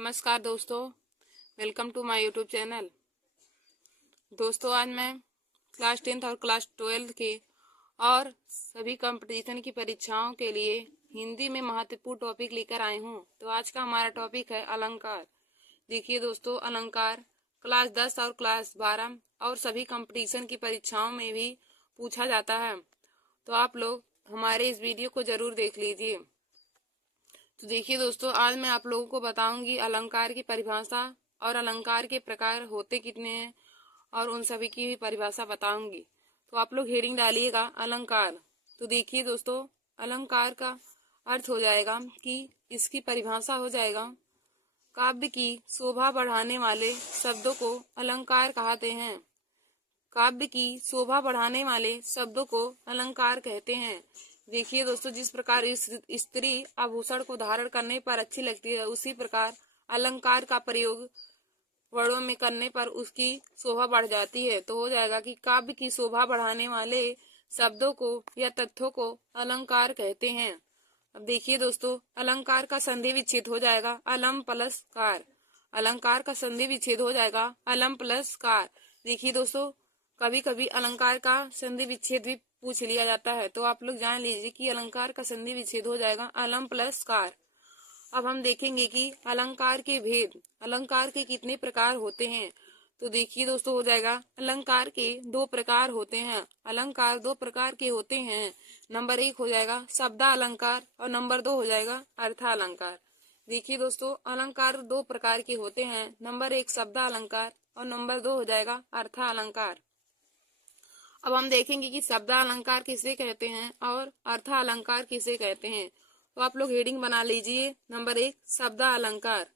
नमस्कार दोस्तों, welcome to my YouTube channel. दोस्तों, आज मैं क्लास 10th और क्लास 12th के और सभी कंपटीशन की परीक्षाओं के लिए हिंदी में महत्वपूर्ण टॉपिक लेकर आई हूँ। तो आज का हमारा टॉपिक है अलंकार। देखिए दोस्तों, अलंकार क्लास 10 और क्लास 12 और सभी कंपटीशन की परीक्षाओं में भी पूछा जाता है। तो आप लोग हमारे इस वीडियो को जरूर देख लीजिए। तो देखिए दोस्तों, आज मैं आप लोगों को बताऊंगी अलंकार की परिभाषा और अलंकार के प्रकार होते कितने हैं और उन सभी की भी परिभाषा बताऊंगी। तो आप लोग हेडिंग डालिएगा अलंकार। तो देखिए दोस्तों, अलंकार का अर्थ हो जाएगा कि इसकी परिभाषा हो जाएगा काव्य की शोभा बढ़ाने वाले शब्दों को अलंकार कहते हैं। काव्य की शोभा बढ़ाने वाले शब्दों को अलंकार कहते हैं। देखिए दोस्तों, जिस प्रकार स्त्री आभूषण को धारण करने पर अच्छी लगती है, उसी प्रकार अलंकार का प्रयोग वर्णों में करने पर उसकी शोभा बढ़ जाती है। तो हो जाएगा कि काव्य की शोभा बढ़ाने वाले शब्दों को या तथ्यों को अलंकार कहते हैं। अब देखिए दोस्तों, अलंकार का संधि विच्छेद हो जाएगा अलम प्लस कार। अलंकार का संधि विच्छेद हो जाएगा अलम प्लस कार। देखिए दोस्तों, कभी कभी अलंकार का संधि विच्छेद भी पूछ लिया जाता है, तो आप लोग जान लीजिए कि अलंकार का संधि विच्छेद हो जाएगा अलम प्लस कार। अब हम देखेंगे कि अलंकार के भेद, अलंकार के कितने प्रकार होते हैं। तो देखिए दोस्तों, हो जाएगा अलंकार के दो प्रकार होते हैं। अलंकार दो प्रकार के होते हैं। नंबर 1 हो जाएगा शब्दालंकार और नंबर 2 हो जाएगा अर्थालंकार। देखिए दोस्तों, अलंकार दो प्रकार के होते हैं। नंबर 1 शब्दालंकार और नंबर 2 हो जाएगा अर्थालंकार। अब हम देखेंगे कि शब्दालंकार किसे कहते हैं और अर्थालंकार किसे कहते हैं। तो आप लोग हेडिंग बना लीजिए। नंबर 1 शब्दालंकार।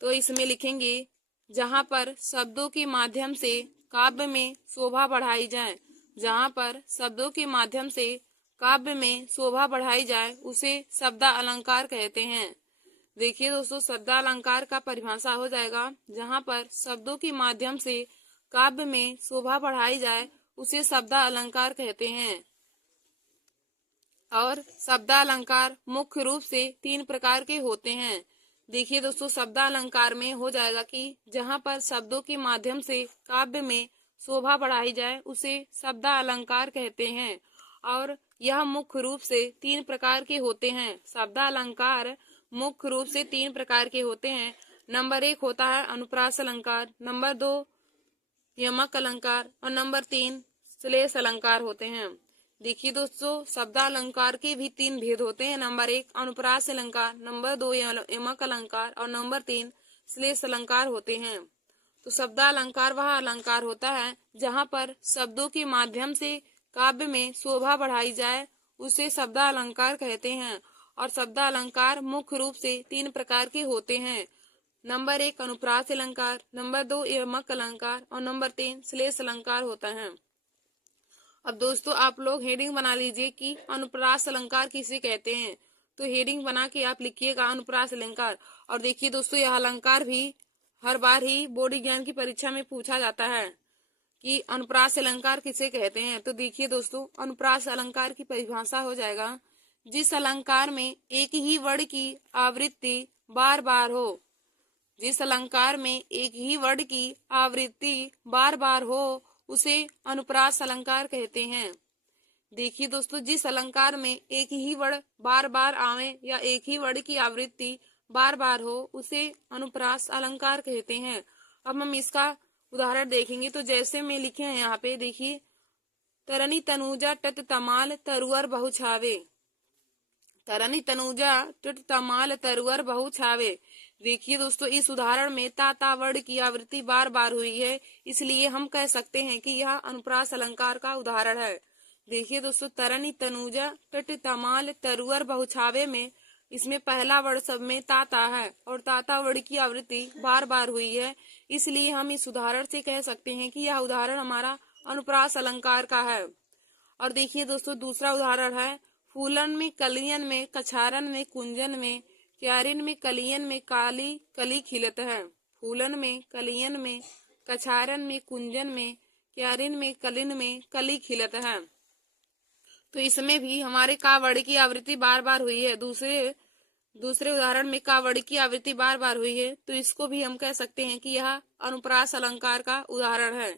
तो इसमें लिखेंगे जहां पर शब्दों के माध्यम से काव्य में शोभा बढ़ाई जाए। जहां पर शब्दों के माध्यम से काव्य में शोभा बढ़ाई जाए उसे शब्दालंकार कहते हैं। देखिए दोस्तों, शब्दालंकार का परिभाषा हो जाएगा जहां पर शब्दों के माध्यम से काव्य में शोभा बढ़ाई जाए उसे शब्दालंकार कहते हैं। और शब्दालंकार मुख्य रूप से 3 प्रकार के होते हैं। देखिए दोस्तों, शब्दालंकार में हो जाएगा कि जहां पर शब्दों के माध्यम से काव्य में शोभा बढ़ाई जाए उसे शब्दालंकार कहते हैं। और यह मुख्य रूप से 3 प्रकार के होते हैं। शब्दालंकार मुख्य रूप से 3 प्रकार के होते हैं। नंबर 1 होता है अनुप्रास अलंकार, नंबर 2 यमक अलंकार और नंबर 3 श्लेष अलंकार होते हैं। देखिए दोस्तों, शब्दालंकार के भी 3 भेद होते हैं। नंबर 1 अनुप्रास अलंकार, नंबर 2 यमक अलंकार और नंबर 3 श्लेष अलंकार होते हैं। तो शब्दालंकार वह अलंकार होता है जहां पर शब्दों के माध्यम से काव्य में शोभा बढ़ाई जाए उसे शब्दालंकार कहते हैं। और शब्दालंकार मुख्य रूप से 3 प्रकार के होते हैं। नंबर 1 अनुप्रास अलंकार, नंबर 2 यमक अलंकार और नंबर 3 श्लेष अलंकार होता है। अब दोस्तों, आप लोग हेडिंग बना लीजिए कि अनुप्रास अलंकार किसे कहते हैं। तो हेडिंग बना के आप लिखिएगा अनुप्रास अलंकार। और देखिए दोस्तों, यह अलंकार भी हर बार ही बोर्ड एग्जाम की परीक्षा में पूछा जाता है कि अनुप्रास अलंकार किसे कहते हैं। तो देखिए दोस्तों, अनुप्रास अलंकार की परिभाषा हो जाएगा जिस अलंकार में एक ही वर्ण की आवृत्ति बार बार हो। जिस अलंकार में एक ही वर्ण की आवृत्ति बार बार हो उसे अनुप्रास अलंकार कहते हैं। देखिए दोस्तों, जिस अलंकार में एक ही वर्ण बार बार आवे या एक ही वर्ण की आवृत्ति बार बार हो उसे अनुप्रास अलंकार कहते हैं। अब हम इसका उदाहरण देखेंगे। तो जैसे में लिखे हैं यहाँ पे, देखिए तरनी तनुजा टट तमाल तरुअर बहु छावे। तरनी तनुजा टट तमाल तरुअर बहु छावे। देखिए दोस्तों, इस उदाहरण में ता वर्ण की आवृत्ति बार बार हुई है, इसलिए हम कह सकते हैं कि यह अनुप्रास अलंकार का उदाहरण है। देखिए दोस्तों, तरनी तनुजा टट तमाल तरुअर बहु छावे में इसमें पहला वर्ण सब में ताता है और ताता वर्ण की आवृत्ति बार बार हुई है, इसलिए हम इस उदाहरण से कह सकते हैं कि यह उदाहरण हमारा अनुप्रास अलंकार का है। और देखिए दोस्तों, दूसरा उदाहरण है फूलन में कलियन में कछारन में कुंजन में क्यारिन में कलियन में काली कली खिलत है। फूलन में कलियन में कछारन में कुंजन में क्यारिन में कलिन में कली खिलत है। तो इसमें भी हमारे का वर्ण की आवृत्ति बार बार हुई है। दूसरे दूसरे उदाहरण में का वर्ड की आवृत्ति बार बार हुई है, तो इसको भी हम कह सकते हैं कि यह अनुप्रास अलंकार का उदाहरण है।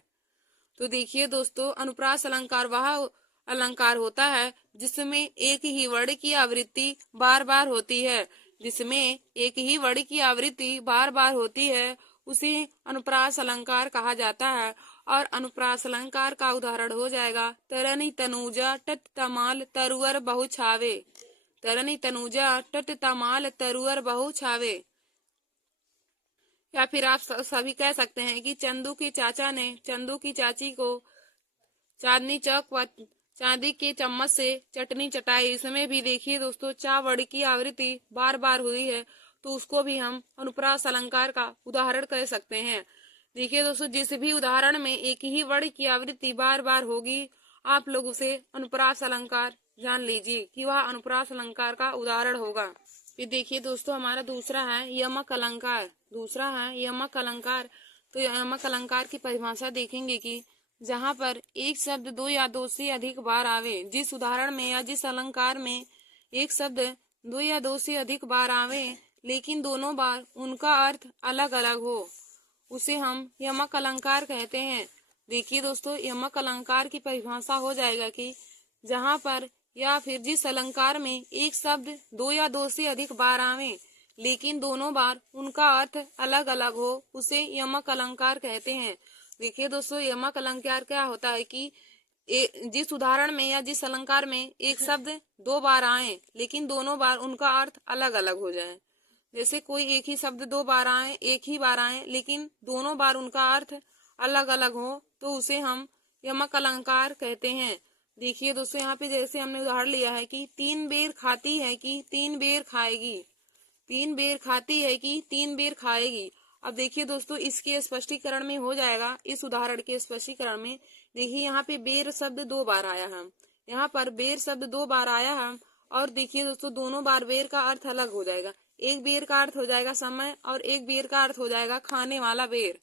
तो देखिए दोस्तों, अनुप्रास अलंकार वह अलंकार होता है जिसमें एक ही वर्ण की आवृत्ति बार बार होती है। जिसमें एक ही वर्ण की आवृत्ति बार बार होती है उसे अनुप्रास अलंकार कहा जाता है। और अनुप्रास अलंकार का उदाहरण हो जाएगा तरनी तनुजा टट तमाल तरुअर बहु छावे। तरनी तनुजा टट तमाल तरुअर बहु छावे। या फिर आप सभी कह सकते हैं कि चंदू के चाचा ने चंदू की चाची को चांदनी चौक पर चांदी के चम्मच से चटनी चटाई। इसमें भी देखिए दोस्तों, चा वर्ण की आवृत्ति बार बार हुई है, तो उसको भी हम अनुप्रास अलंकार का उदाहरण कह सकते हैं। देखिए दोस्तों, जिस भी उदाहरण में एक ही वर्ण की आवृत्ति बार बार होगी, आप लोग उसे अनुप्रास अलंकार जान लीजिए कि वह अनुप्रास अलंकार का उदाहरण होगा। फिर देखिए दोस्तों, हमारा दूसरा है यमक अलंकार। दूसरा है यमक अलंकार। तो यमक अलंकार की परिभाषा देखेंगे कि जहाँ पर एक शब्द दो या दो से अधिक बार आवे। जिस उदाहरण में या जिस अलंकार में एक शब्द दो या दो से अधिक बार आवे लेकिन दोनों बार उनका अर्थ अलग अलग हो, उसे हम यमक अलंकार कहते हैं। देखिए दोस्तों, यमक अलंकार की परिभाषा हो जाएगा कि जहाँ पर या फिर जिस अलंकार में एक शब्द दो या दो से अधिक बार आवे लेकिन दोनों बार उनका अर्थ अलग अलग हो, उसे यमक अलंकार कहते हैं। देखिए दोस्तों, यमक अलंकार क्या होता है कि जिस उदाहरण में या जिस अलंकार में एक शब्द दो बार आए लेकिन दोनों बार उनका अर्थ अलग अलग हो जाए। जैसे कोई एक ही शब्द दो बार आए, एक ही बार आए लेकिन दोनों बार उनका अर्थ अलग अलग हो, तो उसे हम यमक अलंकार कहते हैं। देखिए दोस्तों, यहाँ पे जैसे हमने उदाहरण लिया है कि तीन बेर खाती है कि तीन बेर खाएगी। तीन बेर खाती है कि तीन बेर खाएगी। अब देखिए दोस्तों, इसके स्पष्टीकरण में हो जाएगा। इस उदाहरण के स्पष्टीकरण में देखिए, यहाँ पे बेर शब्द दो बार आया है। यहाँ पर बेर शब्द दो बार आया है और देखिए दोस्तों, दोनों बार बेर का अर्थ अलग हो जाएगा। एक बेर का अर्थ हो जाएगा समय और एक बेर का अर्थ हो जाएगा खाने वाला बेर।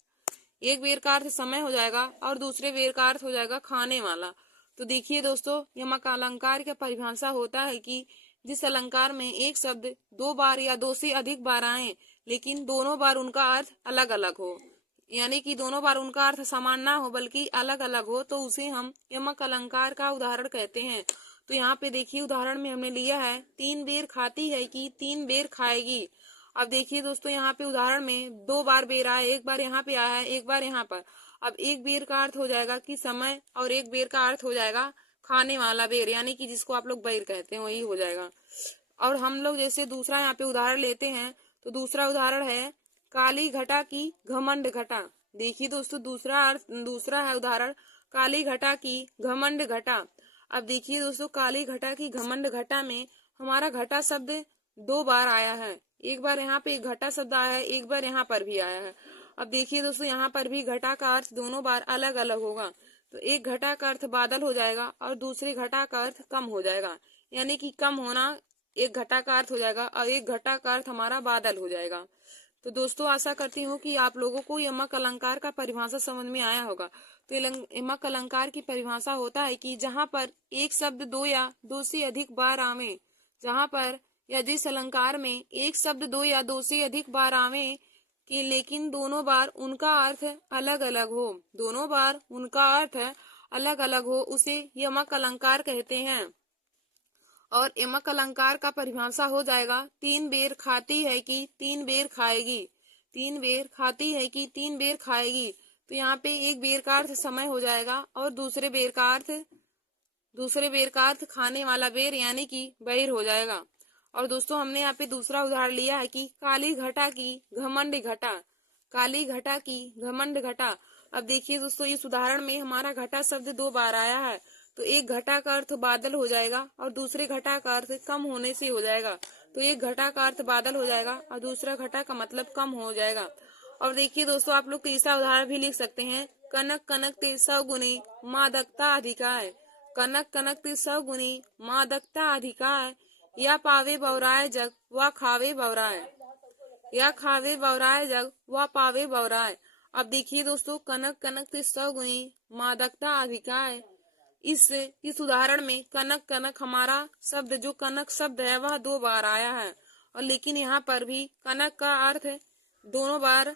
एक बेर का अर्थ समय हो जाएगा और दूसरे बेर का अर्थ हो जाएगा खाने वाला। तो देखिए दोस्तों, यमक अलंकार का परिभाषा होता है कि जिस अलंकार में एक शब्द दो बार या दो से अधिक बार आए लेकिन दोनों बार उनका अर्थ अलग अलग हो, यानी कि दोनों बार उनका अर्थ समान ना हो बल्कि अलग अलग हो, तो उसे हम यमक अलंकार का उदाहरण कहते हैं। तो यहाँ पे देखिए, उदाहरण में हमने लिया है तीन बेर खाती है कि तीन बेर खाएगी। अब देखिए दोस्तों, यहाँ पे उदाहरण में दो बार बेर आया, एक बार यहाँ पे आया है, एक बार यहाँ पर। अब एक बेर का अर्थ हो जाएगा कि समय और एक बेर का अर्थ हो जाएगा खाने वाला बेर, यानी कि जिसको आप लोग बैर कहते हैं, वही हो जाएगा। और हम लोग जैसे दूसरा यहाँ पे उदाहरण लेते हैं, तो दूसरा उदाहरण है काली घटा की घमंड घटा। देखिए दोस्तों, दूसरा है उदाहरण काली घटा की घमंड घटा। अब देखिए दोस्तों, काली घटा की घमंड घटा में हमारा घटा शब्द दो बार आया है। एक बार यहाँ पे घटा शब्द आया है, एक बार यहाँ पर भी आया है। अब देखिए दोस्तों, यहाँ पर भी घटा का अर्थ दोनों बार अलग अलग होगा। तो एक घटा का अर्थ बादल हो जाएगा और दूसरे घटा का अर्थ कम हो जाएगा, यानी कि कम होना एक घटा का अर्थ हो जाएगा और एक घटा का अर्थ हमारा बादल हो जाएगा। तो दोस्तों, आशा करती हूँ कि आप लोगों को यमक अलंकार का परिभाषा समझ में आया होगा। तो यमक अलंकार की परिभाषा होता है कि जहाँ पर एक शब्द दो या दो से अधिक बार आवे, जहाँ पर या जिस अलंकार में एक शब्द दो या दो से अधिक बार आवे कि लेकिन दोनों बार उनका अर्थ अलग अलग हो, दोनों बार उनका अर्थ अलग अलग हो, उसे यमक अलंकार कहते हैं। और यमक अलंकार का परिभाषा हो जाएगा तीन बेर खाती है कि तीन बेर खाएगी। तीन बेर खाती है कि तीन बेर खाएगी। तो यहाँ पे एक बेर का अर्थ समय हो जाएगा और दूसरे बेर का अर्थ खाने वाला बेर, यानी कि बैर हो जाएगा। और दोस्तों, हमने यहाँ पे दूसरा उदाहरण लिया है कि काली घटा की घमंड घटा। काली घटा की घमंड घटा। अब देखिए दोस्तों, इस उदाहरण में हमारा घटा शब्द दो बार आया है, तो एक घटा का अर्थ बादल हो जाएगा और दूसरे घटा का अर्थ कम होने से हो जाएगा। तो एक घटा का अर्थ बादल हो जाएगा और दूसरा घटा का मतलब कम हो जाएगा। और देखिए दोस्तों, आप लोग तीसरा उदाहरण भी लिख सकते हैं कनक कनक ते सगुनी मादकता अधिकाय। कनक कनक ते सगुनी मादकता अधिकाय। या पावे बवराय जग व खावे बवराय। या खावे बवराय जग व पावे बवराय। अब देखिए दोस्तों, कनक कनक ते सगुनी मादकता अधिकाय। इस उदाहरण में कनक कनक हमारा शब्द जो कनक शब्द है वह दो बार आया है और लेकिन यहाँ पर भी कनक का अर्थ दोनों बार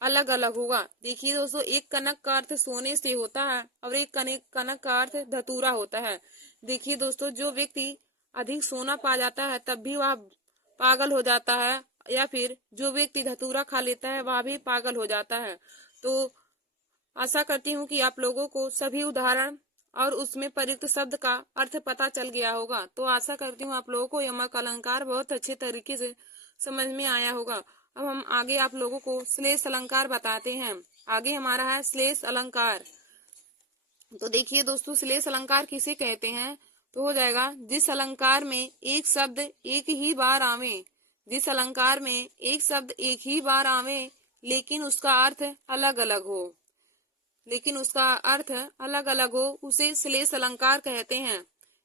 अलग अलग होगा। देखिए दोस्तों, एक कनक का अर्थ सोने से होता है और एक कनक का अर्थ धतूरा होता है। देखिए दोस्तों, जो व्यक्ति अधिक सोना पा जाता है तब भी वह पागल हो जाता है, या फिर जो व्यक्ति धतूरा खा लेता है वह भी पागल हो जाता है। तो आशा करती हूँ कि आप लोगों को सभी उदाहरण और उसमें प्रयुक्त शब्द का अर्थ पता चल गया होगा। तो आशा करती हूँ आप लोगों को यमक अलंकार बहुत अच्छे तरीके से समझ में आया होगा। अब हम आगे आप लोगों को श्लेष अलंकार बताते हैं। आगे हमारा है श्लेष अलंकार। तो देखिए दोस्तों, श्लेष अलंकार किसे कहते हैं? तो हो जाएगा जिस अलंकार में एक शब्द एक ही बार आवे, जिस अलंकार में एक शब्द एक ही बार आवे लेकिन उसका अर्थ अलग अलग हो, लेकिन उसका अर्थ अलग अलग हो, उसे श्लेष अलंकार कहते हैं।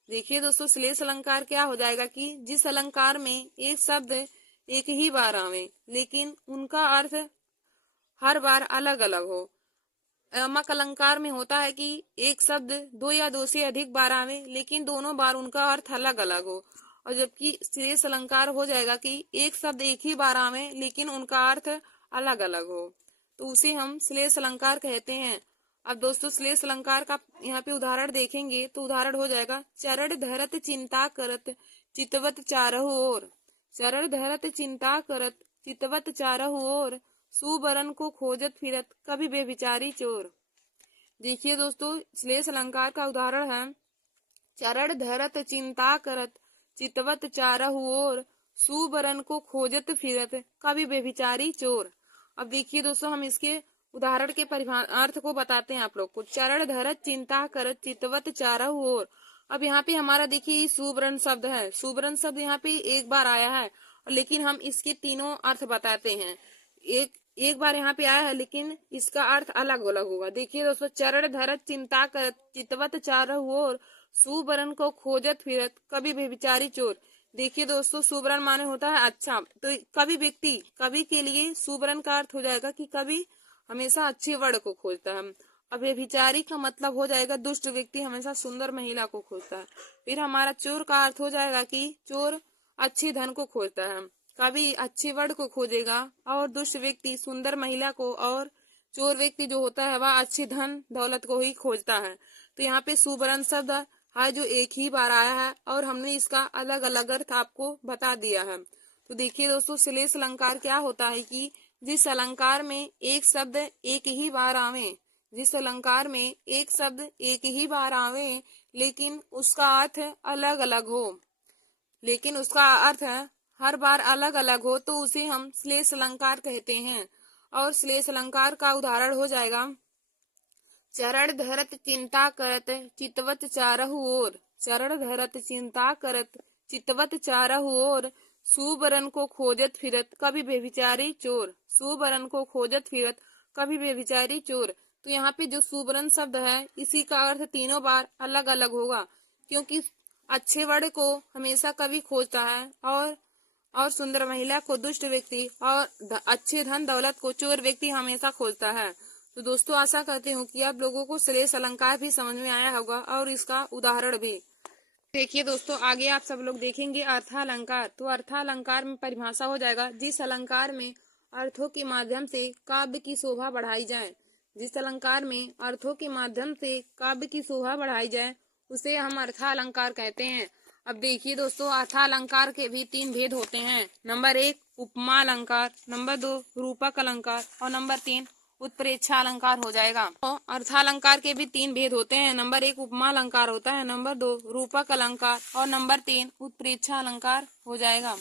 देखिए दोस्तों, श्लेष अलंकार क्या हो जाएगा कि जिस अलंकार में एक शब्द एक ही बार आवे लेकिन उनका अर्थ हर बार अलग अलग हो। यमक अलंकार में होता है कि एक शब्द दो या दो से अधिक बार आवे लेकिन दोनों बार उनका अर्थ अलग अलग हो। और जबकि श्लेष अलंकार हो जाएगा कि एक शब्द एक ही बार आवे लेकिन उनका अर्थ अलग अलग हो, तो उसे हम श्लेष अलंकार कहते हैं। अब दोस्तों, श्लेष अलंकार का यहाँ पे उदाहरण देखेंगे तो उदाहरण हो जाएगा चरण धरत चिंता करत चितवत चारहु ओर। चरण धरत चिंता करत चितवत चारहु ओर, सुबरन को खोजत फिरत कभी बेविचारी चोर। देखिए दोस्तों, श्लेष अलंकार का उदाहरण है चरण धरत चिंता करत चितवत चारहु ओर, सुबरन को खोजत फिरत कभी बेविचारी चोर। अब देखिए दोस्तों, हम इसके उदाहरण के अर्थ को बताते हैं आप लोग को। चरण धरत चिंता करत चितवत चारहु ओर। अब यहाँ पे हमारा देखिए सुबरन शब्द है। सुबरन शब्द यहाँ पे एक बार आया है, लेकिन हम इसके तीनों अर्थ बताते हैं। एक बार यहाँ पे आया है लेकिन इसका अर्थ अलग अलग होगा। देखिए दोस्तों, चरण धरत चिंता करत चितवत चारहु ओर, सुबरन को खोजत फिरत कभी बेविचारी चोर। देखिए दोस्तों, सुबरन माने होता है अच्छा, तो कवि व्यक्ति, कवि के लिए सुबरन का अर्थ हो जाएगा कि कवि हमेशा अच्छे वर्ण को खोजता है। अब बेविचारी का मतलब हो जाएगा दुष्ट व्यक्ति हमेशा सुंदर महिला को खोजता है। फिर हमारा चोर का अर्थ हो जाएगा कि चोर अच्छे धन को खोजता है, कभी अच्छे वर्ण को खोजेगा, और दुष्ट व्यक्ति सुंदर महिला को, और चोर व्यक्ति जो होता है वह अच्छे धन दौलत को ही खोजता है। तो यहाँ पे सुबरन शब्द है जो एक ही बार आया है और हमने इसका अलग अलग अर्थ आपको बता दिया है। तो देखिए दोस्तों, श्लेष अलंकार क्या होता है कि जिस अलंकार में एक शब्द एक ही बार आवे, जिस अलंकार में एक शब्द एक ही बार आवे लेकिन उसका अर्थ अलग अलग हो, लेकिन उसका अर्थ हर बार अलग अलग हो, तो उसे हम श्लेष अलंकार कहते हैं। और श्लेष अलंकार का उदाहरण हो जाएगा चरण धरत चिंता करत चितवत चारहु ओर। चरण धरत चिंता करत चितवत चारहु ओर, सुबरन को खोजत फिरत कभी बेविचारी चोर। सुबरन को खोजत फिरत कभी बेविचारी चोर। तो यहाँ पे जो सुबरन शब्द है इसी का अर्थ तीनों बार अलग अलग होगा, क्योंकि अच्छे वर्ण को हमेशा कवि खोजता है, और सुंदर महिला को दुष्ट व्यक्ति, और अच्छे धन दौलत को चोर व्यक्ति हमेशा खोजता है। तो दोस्तों, आशा करती हूँ कि आप लोगों को श्लेष अलंकार भी समझ में आया होगा और इसका उदाहरण भी। देखिए दोस्तों, आगे आप सब लोग देखेंगे अर्थालंकार। तो अर्थालंकार में परिभाषा हो जाएगा जिस अलंकार में अर्थों के माध्यम से काव्य की शोभा बढ़ाई जाए। जिस अलंकार में अर्थों के माध्यम से काव्य की शोभा बढ़ाई जाए उसे हम अर्थालंकार कहते हैं। अब देखिए दोस्तों, अर्थालंकार के भी तीन भेद होते हैं। नंबर 1 उपमा अलंकार, नंबर 2 रूपक अलंकार, और नंबर 3 उत्प्रेक्षा अलंकार हो जाएगा। तो अर्थालंकार के भी तीन भेद होते हैं। नंबर 1 उपमा अलंकार होता है, नंबर 2 रूपक अलंकार, और नंबर 3 उत्प्रेक्षा अलंकार हो जाएगा।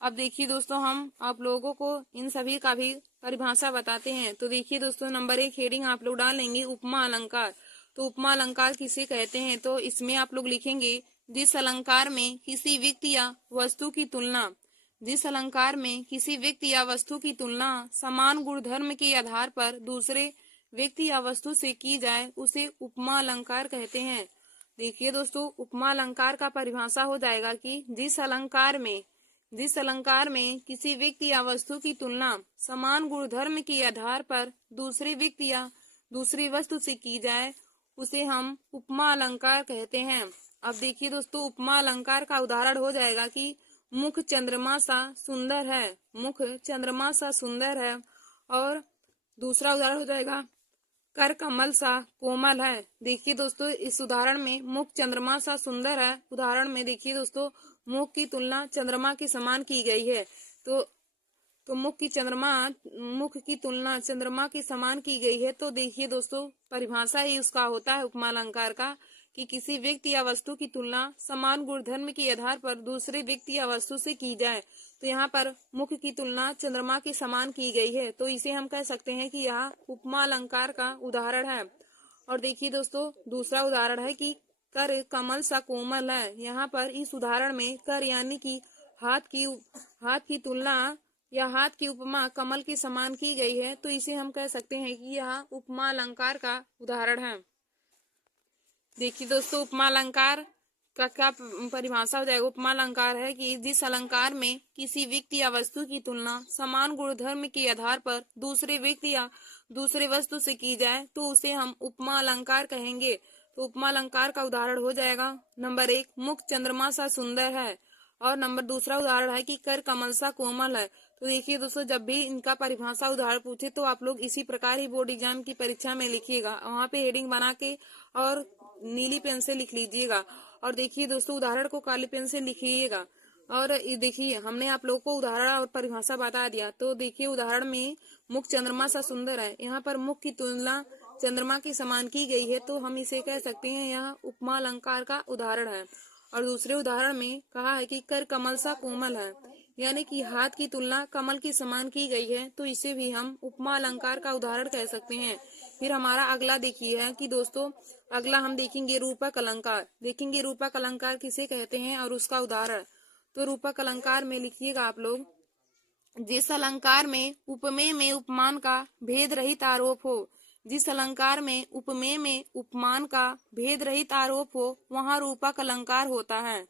अब देखिए दोस्तों, हम आप लोगों को इन सभी का भी परिभाषा बताते हैं। तो देखिए दोस्तों, नंबर 1 हेडिंग आप लोग डाल लेंगे उपमा अलंकार। तो उपमा अलंकार किसे कहते हैं? तो इसमें आप लोग लिखेंगे जिस अलंकार में किसी व्यक्ति या वस्तु की तुलना, जिस अलंकार में किसी व्यक्ति या वस्तु की तुलना समान गुणधर्म के आधार पर दूसरे व्यक्ति या वस्तु से की जाए उसे उपमा अलंकार कहते हैं। देखिए दोस्तों, उपमा अलंकार का परिभाषा हो जाएगा कि जिस अलंकार में किसी व्यक्ति या वस्तु की तुलना समान गुणधर्म के आधार पर दूसरे व्यक्ति या दूसरी वस्तु से की जाए उसे हम उपमा अलंकार कहते हैं। अब देखिए दोस्तों, उपमा अलंकार का उदाहरण हो जाएगा कि मुख चंद्रमा सा सुंदर है, मुख चंद्रमा सा सुंदर है। और दूसरा उदाहरण हो जाएगा कर कमल सा कोमल है। देखिए दोस्तों, इस उदाहरण में मुख चंद्रमा सा सुंदर है उदाहरण में देखिए दोस्तों, मुख की तुलना चंद्रमा के समान की गई है। तो मुख की तुलना चंद्रमा के समान की गई है। तो देखिए दोस्तों, परिभाषा ही उसका होता है उपमा अलंकार का, कि किसी व्यक्ति या वस्तु की तुलना समान गुणधर्म के आधार पर दूसरे व्यक्ति या वस्तु से की जाए। तो यहाँ पर मुख की तुलना चंद्रमा के समान की गई है, तो इसे हम कह सकते हैं कि यह उपमा अलंकार का उदाहरण है। और देखिए दोस्तों, दूसरा उदाहरण है कि कर कमल सा कोमल है। यहाँ पर इस उदाहरण में कर यानी कि हाथ की तुलना या हाथ की उपमा कमल के समान की गई है, तो इसे हम कह सकते हैं कि यह उपमा अलंकार का उदाहरण है। देखिए दोस्तों, उपमा अलंकार का क्या परिभाषा हो जाएगा। उपमा अलंकार है कि जिस अलंकार में किसी व्यक्ति या वस्तु की तुलना समान गुणधर्म के आधार पर दूसरे व्यक्ति या दूसरे वस्तु से की जाए, तो उसे हम उपमा अलंकार कहेंगे। तो उपमा अलंकार का उदाहरण हो जाएगा नंबर 1 मुख चंद्रमा सा सुंदर है, और नंबर दूसरा उदाहरण है कि कर कमल सा कोमल है। तो देखिए दोस्तों, जब भी इनका परिभाषा उदाहरण पूछे तो आप लोग इसी प्रकार ही बोर्ड एग्जाम की परीक्षा में लिखिएगा, वहाँ पे हेडिंग बना के और नीली पेन से लिख लीजिएगा। और देखिए दोस्तों, उदाहरण को काली पेन से लिखिएगा। और देखिए, हमने आप लोगों को उदाहरण और परिभाषा बता दिया। तो देखिए, उदाहरण में मुख चंद्रमा सा सुंदर है, यहाँ पर मुख की तुलना चंद्रमा के समान की गई है, तो हम इसे कह सकते हैं यह उपमा अलंकार का उदाहरण है। और दूसरे उदाहरण में कहा है कि कर कमल सा कोमल है, यानी कि हाथ की तुलना कमल के समान की गई है, तो इसे भी हम उपमा अलंकार का उदाहरण कह सकते हैं। फिर हमारा अगला देखिए है कि दोस्तों, अगला हम देखेंगे रूपक अलंकार। देखेंगे रूपक अलंकार किसे कहते हैं और उसका उदाहरण। तो रूपक अलंकार में लिखिएगा आप लोग, जिस अलंकार में उपमेय में उपमान का भेद रहित आरोप हो, जिस अलंकार में उपमेय में उपमान का भेद रहित आरोप हो, वहाँ रूपक अलंकार होता है।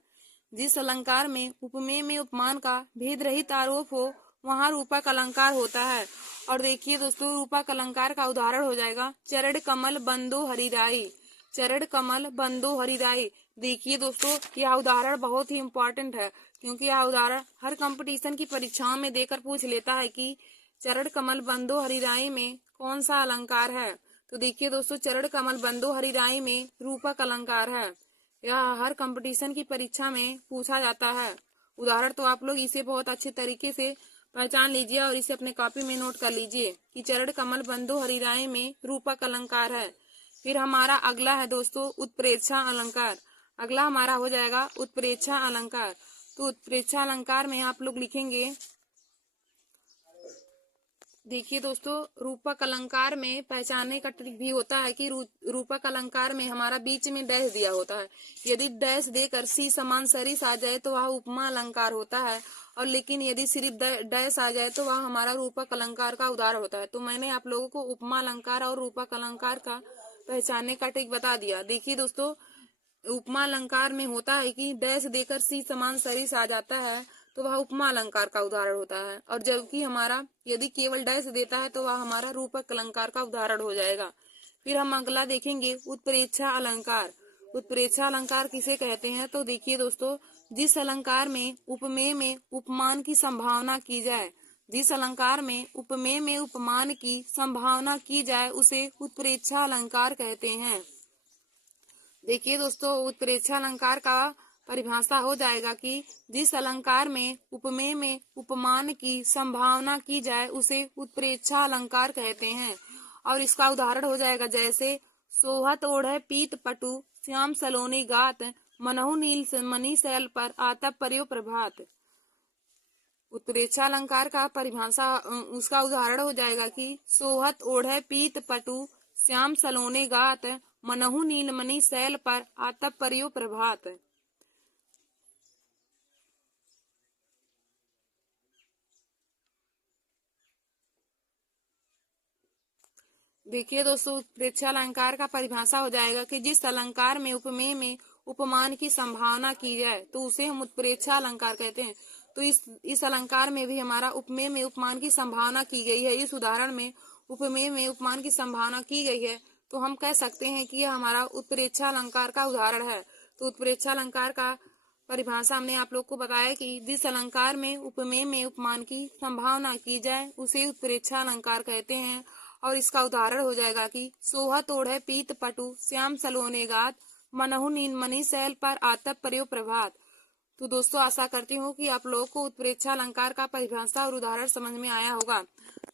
जिस अलंकार में उपमेय में उपमान का भेद रहित आरोप हो, वहाँ रूपक अलंकार होता है। और देखिए दोस्तों, रूपक अलंकार का उदाहरण हो जाएगा चरण कमल बंदो हरिदाई। चरण कमल बंदो हरिदाई। देखिए दोस्तों, यह उदाहरण बहुत ही इम्पोर्टेंट है, क्योंकि यह उदाहरण हर कंपटीशन की परीक्षाओं में देकर पूछ लेता है कि चरण कमल बंदो हरिदाई में कौन सा अलंकार है। तो देखिए दोस्तों, चरण कमल बंदो हरिदाई में रूपक अलंकार है। यह हर कंपटीशन की परीक्षा में पूछा जाता है उदाहरण। तो आप लोग इसे बहुत अच्छे तरीके से पहचान लीजिए और इसे अपने कॉपी में नोट कर लीजिए कि चरण कमल बंदो हरिदाई में रूपक अलंकार है। फिर हमारा अगला है दोस्तों उत्प्रेक्षा अलंकार। अगला हमारा हो जाएगा उत्प्रेक्षा अलंकार। तो उत्प्रेक्षा अलंकार में आप लोग लिखेंगे, देखिए दोस्तों, रूपक अलंकार में पहचानने का ट्रिक भी होता है कि रूपक अलंकार में हमारा बीच में डैश दिया होता है। यदि डैश देकर सी समान सरिस आ जाए तो वह उपमा अलंकार होता है, और लेकिन यदि सिर्फ डैश आ जाए तो वह हमारा रूपक अलंकार का उदाहरण होता है। तो मैंने आप लोगों को उपमा अलंकार और रूपक अलंकार का पहचानने का ट्रिक बता दिया। देखिए दोस्तों, उपमा अलंकार में होता है कि डैश देकर सी समान सरिस आ जाता है, तो वह उपमा अलंकार का उदाहरण होता है। और जबकि हमारा यदि केवल डैश देता है तो वह हमारा रूपक अलंकार का उदाहरण हो जाएगा। फिर हम अगला देखेंगे उत्प्रेक्षा अलंकार। उत्प्रेक्षा अलंकार किसे कहते हैं। तो देखिए दोस्तों, जिस अलंकार में उपमेय में उपमान की संभावना की जाए, जिस अलंकार में उपमेय में उपमान की संभावना की जाए उसे उत्प्रेक्षा अलंकार कहते हैं। देखिए दोस्तों, उत्प्रेक्षा अलंकार का परिभाषा हो जाएगा कि जिस अलंकार में उपमेय में उपमान की संभावना की जाए उसे उत्प्रेक्षा अलंकार कहते हैं। और इसका उदाहरण हो जाएगा जैसे सोहत ओढ़े पीत पटु श्याम सलोनी गात मनहु नील मणि शैल पर आतप पर्यो प्रभात। उत्प्रेक्षा अलंकार का परिभाषा उसका उदाहरण हो जाएगा कि सोहत ओढ़े पीत पटु श्याम सलोने गात मनहु नीलमणि शैल पर आतप पर्यो प्रभात। देखिए दोस्तों, उत्प्रेक्षा अलंकार का परिभाषा हो जाएगा कि जिस अलंकार में उपमेय में उपमान की संभावना की जाए तो उसे हम उत्प्रेक्षा अलंकार कहते हैं। तो इस अलंकार में भी हमारा उपमेय में उपमान की संभावना की गई है। इस उदाहरण में उपमेय में उपमान की संभावना की गई है, तो हम कह सकते हैं कि यह हमारा उत्प्रेक्षा अलंकार का उदाहरण है। तो उत्प्रेक्षा अलंकार का परिभाषा हमने आप लोग को बताया कि जिस अलंकार में उपमेय में उपमान की संभावना की जाए उसे उत्प्रेक्षा अलंकार कहते हैं। और इसका उदाहरण हो जाएगा कि सोहा तोड़े पीत पटु श्याम सलोने गात मनहु नीन मनी सैल पर आतप पर्यो प्रभात। तो दोस्तों आशा करती हूँ कि आप लोगों को उत्प्रेक्षा अलंकार का परिभाषा और उदाहरण समझ में आया होगा।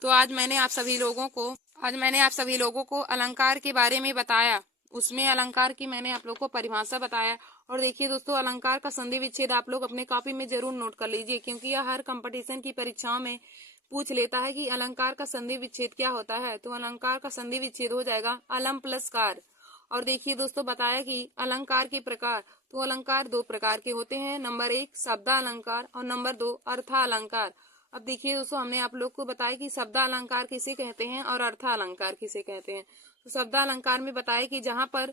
तो आज मैंने आप सभी लोगों को अलंकार के बारे में बताया, उसमें अलंकार की मैंने आप लोगों को परिभाषा बताया। और देखिए दोस्तों, अलंकार का संधि विच्छेद आप लोग अपने कॉपी में जरूर नोट कर लीजिए, क्योंकि यह हर कंपटीशन की परीक्षाओं में पूछ लेता है कि अलंकार का संधि विच्छेद क्या होता है। तो अलंकार का संधि विच्छेद हो जाएगा अलम प्लस कार। और देखिए दोस्तों, बताया कि अलंकार के प्रकार, तो अलंकार दो प्रकार के होते हैं, नंबर 1 शब्दालंकार और नंबर 2 अर्थालंकार। अब देखिए दोस्तों, हमने आप लोग को बताया कि शब्दालंकार किसे कहते हैं और अर्थालंकार किसे कहते हैं। तो शब्दालंकार में बताया कि जहां पर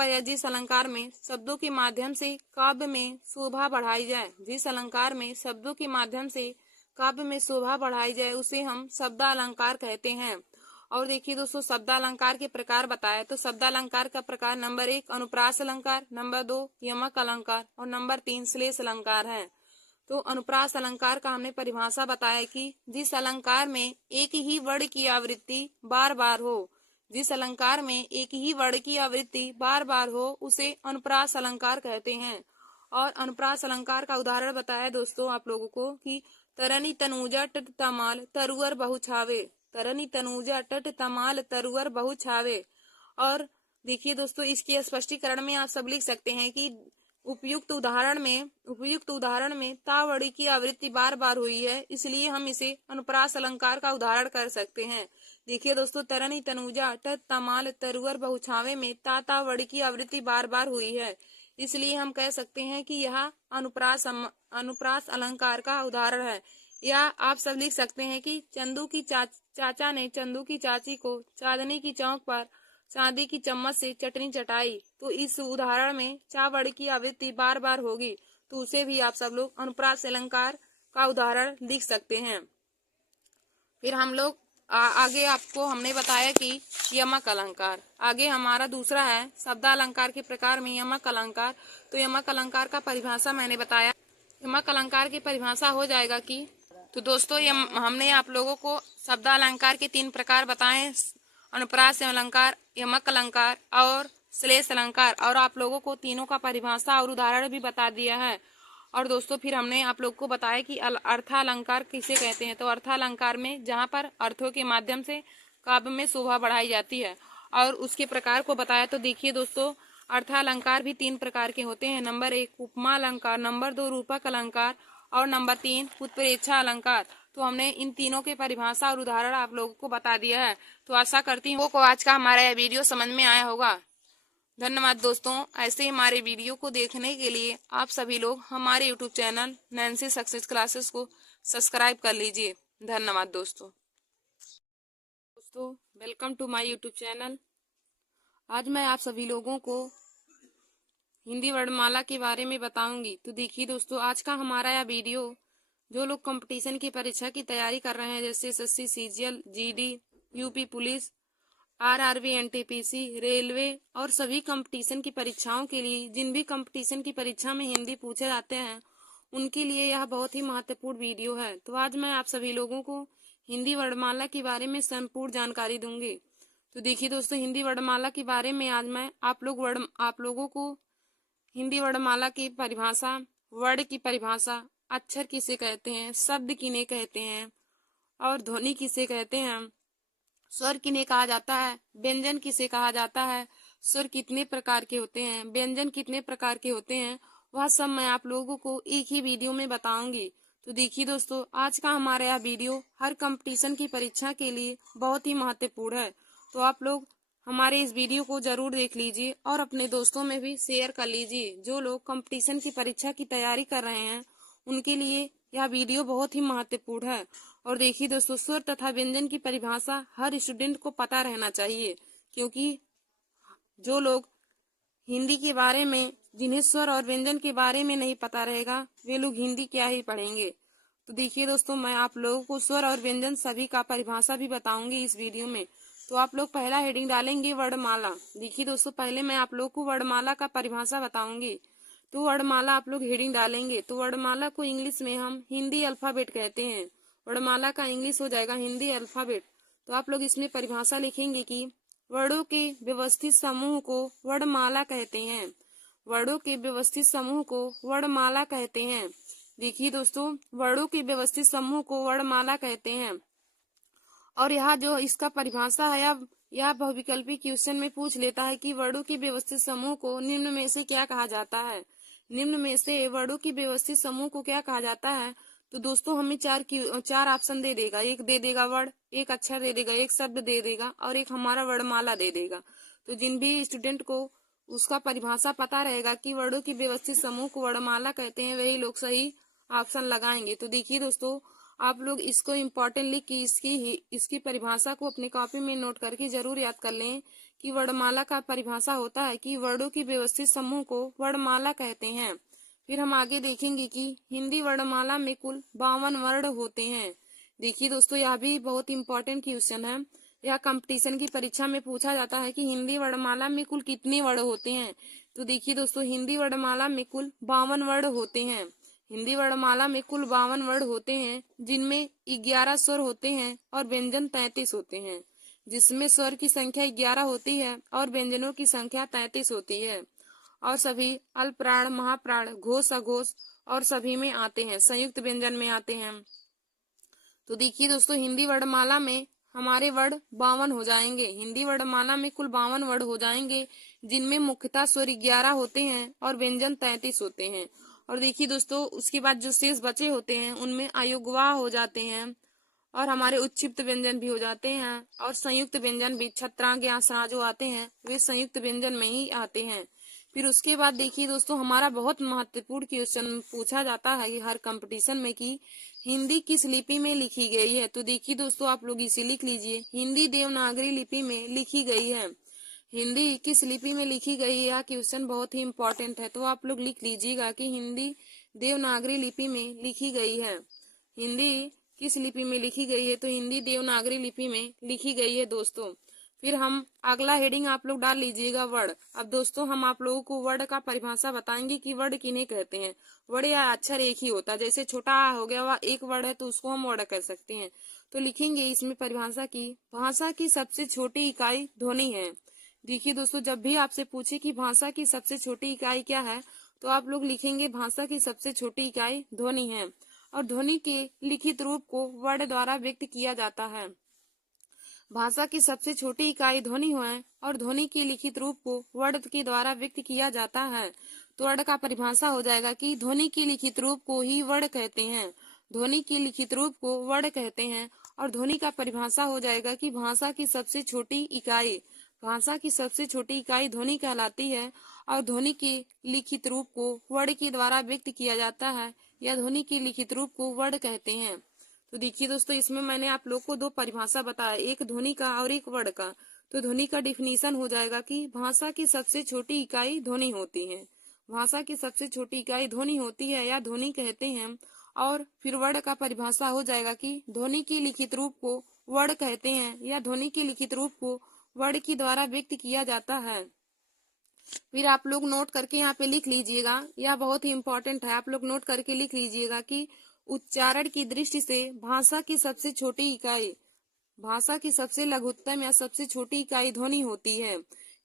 या जिस अलंकार में शब्दों के माध्यम से काव्य में शोभा बढ़ाई जाए, जिस अलंकार में शब्दों के माध्यम से काव्य में शोभा बढ़ाई जाए उसे हम शब्दालंकार कहते हैं। और देखिए दोस्तों, शब्दालंकार के प्रकार बताए तो शब्दालंकार का प्रकार नंबर 1 अनुप्रास अलंकार, नंबर 2 यमक अलंकार और नंबर 3 श्लेष अलंकार है। तो अनुप्रास अलंकार का हमने परिभाषा बताया कि जिस अलंकार में एक ही वर्ण की आवृत्ति बार बार हो, जिस अलंकार में एक ही वर्ण की आवृत्ति बार बार हो उसे अनुप्रास अलंकार कहते हैं। और अनुप्रास अलंकार का उदाहरण बताया दोस्तों आप लोगों को कि तरनी तनुजा टट तमाल तरुअर बहु छावे, तरनी तनुजा टट तमाल तरुअर बहु छावे। और देखिए दोस्तों, इसके स्पष्टीकरण में आप सब लिख सकते हैं कि उपयुक्त उदाहरण में तावड़ी की आवृत्ति बार बार हुई है, इसलिए हम इसे अनुप्रास अलंकार का उदाहरण कर सकते हैं। देखिए दोस्तों, तरनी तनुजा टट तमाल तरुअर बहु छावे में तावड़ी की आवृत्ति बार बार हुई है, इसलिए हम कह सकते हैं कि यह अनुप्रास अलंकार का उदाहरण है। या आप सब लिख सकते हैं कि चंदू की चाचा ने चंदू की चाची को चांदनी की चौक पर चांदी की चम्मच से चटनी चटाई। तो इस उदाहरण में चावड़ की आवृत्ति बार बार होगी, तो उसे भी आप सब लोग अनुप्रास अलंकार का उदाहरण लिख सकते हैं। फिर हम लोग आगे आपको हमने बताया कि यमक अलंकार, आगे हमारा दूसरा है शब्दालंकार के प्रकार में यमक अलंकार। तो यमक अलंकार का परिभाषा मैंने बताया, यमक अलंकार की परिभाषा हो जाएगा कि, तो दोस्तों हमने आप लोगों को शब्दालंकार के 3 प्रकार बताए, अनुप्रास अलंकार, यमक अलंकार और श्लेष अलंकार, और आप लोगों को तीनों का परिभाषा और उदाहरण भी बता दिया है। और दोस्तों फिर हमने आप लोग को बताया कि अर्थालंकार किसे कहते हैं। तो अर्थालंकार में जहां पर अर्थों के माध्यम से काव्य में शोभा बढ़ाई जाती है और उसके प्रकार को बताया। तो देखिए दोस्तों, अर्थालंकार भी 3 प्रकार के होते हैं, नंबर 1 उपमा अलंकार, नंबर 2 रूपक अलंकार और नंबर 3 उत्प्रेक्षा अलंकार। तो हमने इन तीनों के परिभाषा और उदाहरण आप लोगों को बता दिया है। तो आशा करती हूँ को आज का हमारा यह वीडियो समझ में आया होगा। धन्यवाद दोस्तों। ऐसे ही हमारे वीडियो को देखने के लिए आप सभी लोग हमारे YouTube channel Nancy success classes को सब्सक्राइब कर लीजिए। धन्यवाद दोस्तों। Welcome to my YouTube channel. आज मैं आप सभी लोगों को हिंदी वर्णमाला के बारे में बताऊंगी। तो देखिए दोस्तों, आज का हमारा यह वीडियो जो लोग कंपटीशन की परीक्षा की तैयारी कर रहे हैं, जैसे SSC, CGL, GD, UP police, RRB, NTPC, railway और सभी कंपटीशन की परीक्षाओं के लिए, जिन भी कंपटीशन की परीक्षा में हिंदी पूछे जाते हैं उनके लिए यह बहुत ही महत्वपूर्ण वीडियो है। तो आज मैं आप सभी लोगों को हिंदी वर्णमाला के बारे में संपूर्ण जानकारी दूंगी। तो देखिए दोस्तों, हिंदी वर्णमाला के बारे में आज मैं आप लोगों को हिंदी वर्णमाला की परिभाषा, वर्ण की परिभाषा, अक्षर किसे कहते हैं, शब्द किन्हें कहते हैं और ध्वनि किसे कहते हैं, स्वर किन्हें कहा जाता है, व्यंजन किसे कहा जाता है, स्वर कितने प्रकार के होते हैं, व्यंजन कितने प्रकार के होते हैं, वह सब मैं आप लोगों को एक ही वीडियो में बताऊंगी। तो देखिए दोस्तों, आज का हमारा यह वीडियो हर कंपटीशन की परीक्षा के लिए बहुत ही महत्वपूर्ण है। तो आप लोग हमारे इस वीडियो को जरूर देख लीजिए और अपने दोस्तों में भी शेयर कर लीजिए। जो लोग कंपटीशन की परीक्षा की तैयारी कर रहे हैं उनके लिए यह वीडियो बहुत ही महत्वपूर्ण है। और देखिए दोस्तों, स्वर तथा व्यंजन की परिभाषा हर स्टूडेंट को पता रहना चाहिए, क्योंकि जो लोग हिंदी के बारे में, जिन्हें स्वर और व्यंजन के बारे में नहीं पता रहेगा, वे लोग हिंदी क्या ही पढ़ेंगे। तो देखिए दोस्तों, मैं आप लोगों को स्वर और व्यंजन सभी का परिभाषा भी बताऊंगी इस वीडियो में। तो आप लोग पहला हेडिंग डालेंगे वर्णमाला। देखिए दोस्तों, पहले मैं आप लोग को वर्णमाला का परिभाषा बताऊंगी। तो वर्णमाला आप लोग हेडिंग डालेंगे तो वर्णमाला को इंग्लिश में हम हिंदी अल्फाबेट कहते हैं। वर्णमाला का इंग्लिश हो जाएगा हिंदी अल्फाबेट। तो आप लोग इसमें परिभाषा लिखेंगे कि वर्णों के व्यवस्थित समूह को वर्णमाला कहते हैं। वर्णों के व्यवस्थित समूह को वर्णमाला कहते हैं। देखिए दोस्तों, वर्णों के व्यवस्थित समूह को वर्णमाला कहते हैं। और यहाँ जो इसका परिभाषा है, अब यह बहुविकल्पी क्वेश्चन में पूछ लेता है कि वर्णों के व्यवस्थित समूह को निम्न में से क्या कहा जाता है। निम्न में से वर्णों के व्यवस्थित समूह को क्या कहा जाता है। तो दोस्तों हमें चार ऑप्शन दे देगा। एक दे देगा वर्ण, एक अक्षर दे देगा, एक शब्द दे देगा और एक हमारा वर्णमाला दे देगा। तो जिन भी स्टूडेंट को उसका परिभाषा पता रहेगा कि वर्णों की व्यवस्थित समूह को वर्णमाला कहते हैं, वही लोग सही ऑप्शन लगाएंगे। तो देखिए दोस्तों, आप लोग इसको इम्पोर्टेंट लिख के इसकी परिभाषा को अपनी कॉपी में नोट करके जरूर याद कर लें कि वर्णमाला का परिभाषा होता है कि वर्णों की व्यवस्थित समूह को वर्णमाला कहते हैं। फिर हम आगे देखेंगे कि हिंदी वर्णमाला में कुल 52 वर्ण होते हैं। देखिए दोस्तों, यह भी बहुत इंपॉर्टेंट क्वेश्चन है। यह कंपटीशन की परीक्षा में पूछा जाता है कि हिंदी वर्णमाला में कुल कितने वर्ण होते हैं। तो देखिए दोस्तों, हिंदी वर्णमाला में कुल 52 वर्ण होते हैं। हिंदी वर्णमाला में कुल 52 वर्ण होते हैं, जिनमें 11 स्वर होते हैं और व्यंजन 33 होते हैं। जिसमें स्वर की संख्या 11 होती है और व्यंजनों की संख्या 33 होती है। और सभी अल्पप्राण, महाप्राण, घोष, अघोष और सभी में आते हैं, संयुक्त व्यंजन में आते हैं। तो देखिए दोस्तों, हिंदी वर्णमाला में हमारे वर्ण 52 हो जाएंगे। हिंदी वर्णमाला में कुल 52 वर्ण हो जाएंगे, जिनमें मुख्यतः स्वर 11 होते हैं और व्यंजन 33 होते हैं। और देखिए दोस्तों, उसके बाद जो शेष बचे होते हैं उनमें अयोगवाह हो जाते हैं और हमारे उच्चिप्त व्यंजन भी हो जाते हैं और संयुक्त व्यंजन भी, छत्रांग आसरा जो आते हैं वे संयुक्त व्यंजन में ही आते हैं। फिर उसके बाद देखिए दोस्तों, हमारा बहुत महत्वपूर्ण क्वेश्चन पूछा जाता है हर कंपटीशन में कि हिंदी किस लिपि में लिखी गई है। तो देखिए दोस्तों, आप लोग इसे लिख लीजिए, हिंदी देवनागरी लिपि में लिखी गई है। हिंदी किस लिपि में लिखी गई है, यह क्वेश्चन बहुत ही इम्पोर्टेंट है। तो आप लोग लिख लीजिएगा कि हिंदी देवनागरी लिपि में लिखी गई है। हिंदी किस लिपि में लिखी गई है, तो हिंदी देवनागरी लिपि में लिखी गई है दोस्तों। फिर हम अगला हेडिंग आप लोग डाल लीजिएगा वर्ण। अब दोस्तों, हम आप लोगों को वर्ण का परिभाषा बताएंगे कि वर्ण किन्हें कहते हैं। वर्ण या अक्षर एक ही होता है, जैसे छोटा आ हो गया वह एक वर्ण है तो उसको हम वर्ण कह सकते हैं। तो लिखेंगे इसमें परिभाषा की, भाषा की सबसे छोटी इकाई ध्वनि है। देखिए दोस्तों, जब भी आपसे पूछे कि भाषा की सबसे छोटी इकाई क्या है, तो आप लोग लिखेंगे भाषा की सबसे छोटी इकाई ध्वनि है। और ध्वनि के लिखित रूप को वर्ण द्वारा व्यक्त किया जाता है। भाषा की सबसे छोटी इकाई ध्वनि है और ध्वनि के लिखित रूप को वर्ण के द्वारा व्यक्त किया जाता है। तो वर्ण का परिभाषा हो जाएगा कि ध्वनि के लिखित रूप को ही वर्ण कहते हैं। ध्वनि के लिखित रूप को वर्ण कहते हैं। और ध्वनि का परिभाषा हो जाएगा कि भाषा की सबसे छोटी इकाई, भाषा की सबसे छोटी इकाई ध्वनि कहलाती है। और ध्वनि के लिखित रूप को वर्ण के द्वारा व्यक्त किया जाता है या ध्वनि के लिखित रूप को वर्ण कहते हैं। तो देखिए दोस्तों, इसमें मैंने आप लोग को दो परिभाषा बताया, एक ध्वनि का और एक वर्ण का। तो ध्वनि का डिफिनीशन हो जाएगा कि भाषा की सबसे छोटी इकाई ध्वनि होती है। भाषा की सबसे छोटी इकाई ध्वनि होती है या ध्वनि कहते हैं। और फिर वर्ण का परिभाषा हो जाएगा कि ध्वनि के लिखित रूप को वर्ण कहते हैं या ध्वनि के लिखित रूप को वर्ण के द्वारा व्यक्त किया जाता है। फिर आप लोग नोट करके यहाँ पे लिख लीजिएगा, यह बहुत ही इंपॉर्टेंट है। आप लोग नोट करके लिख लीजिएगा कि उच्चारण की दृष्टि से भाषा की सबसे छोटी इकाई, भाषा की सबसे लघुत्तम या सबसे छोटी इकाई ध्वनि होती है।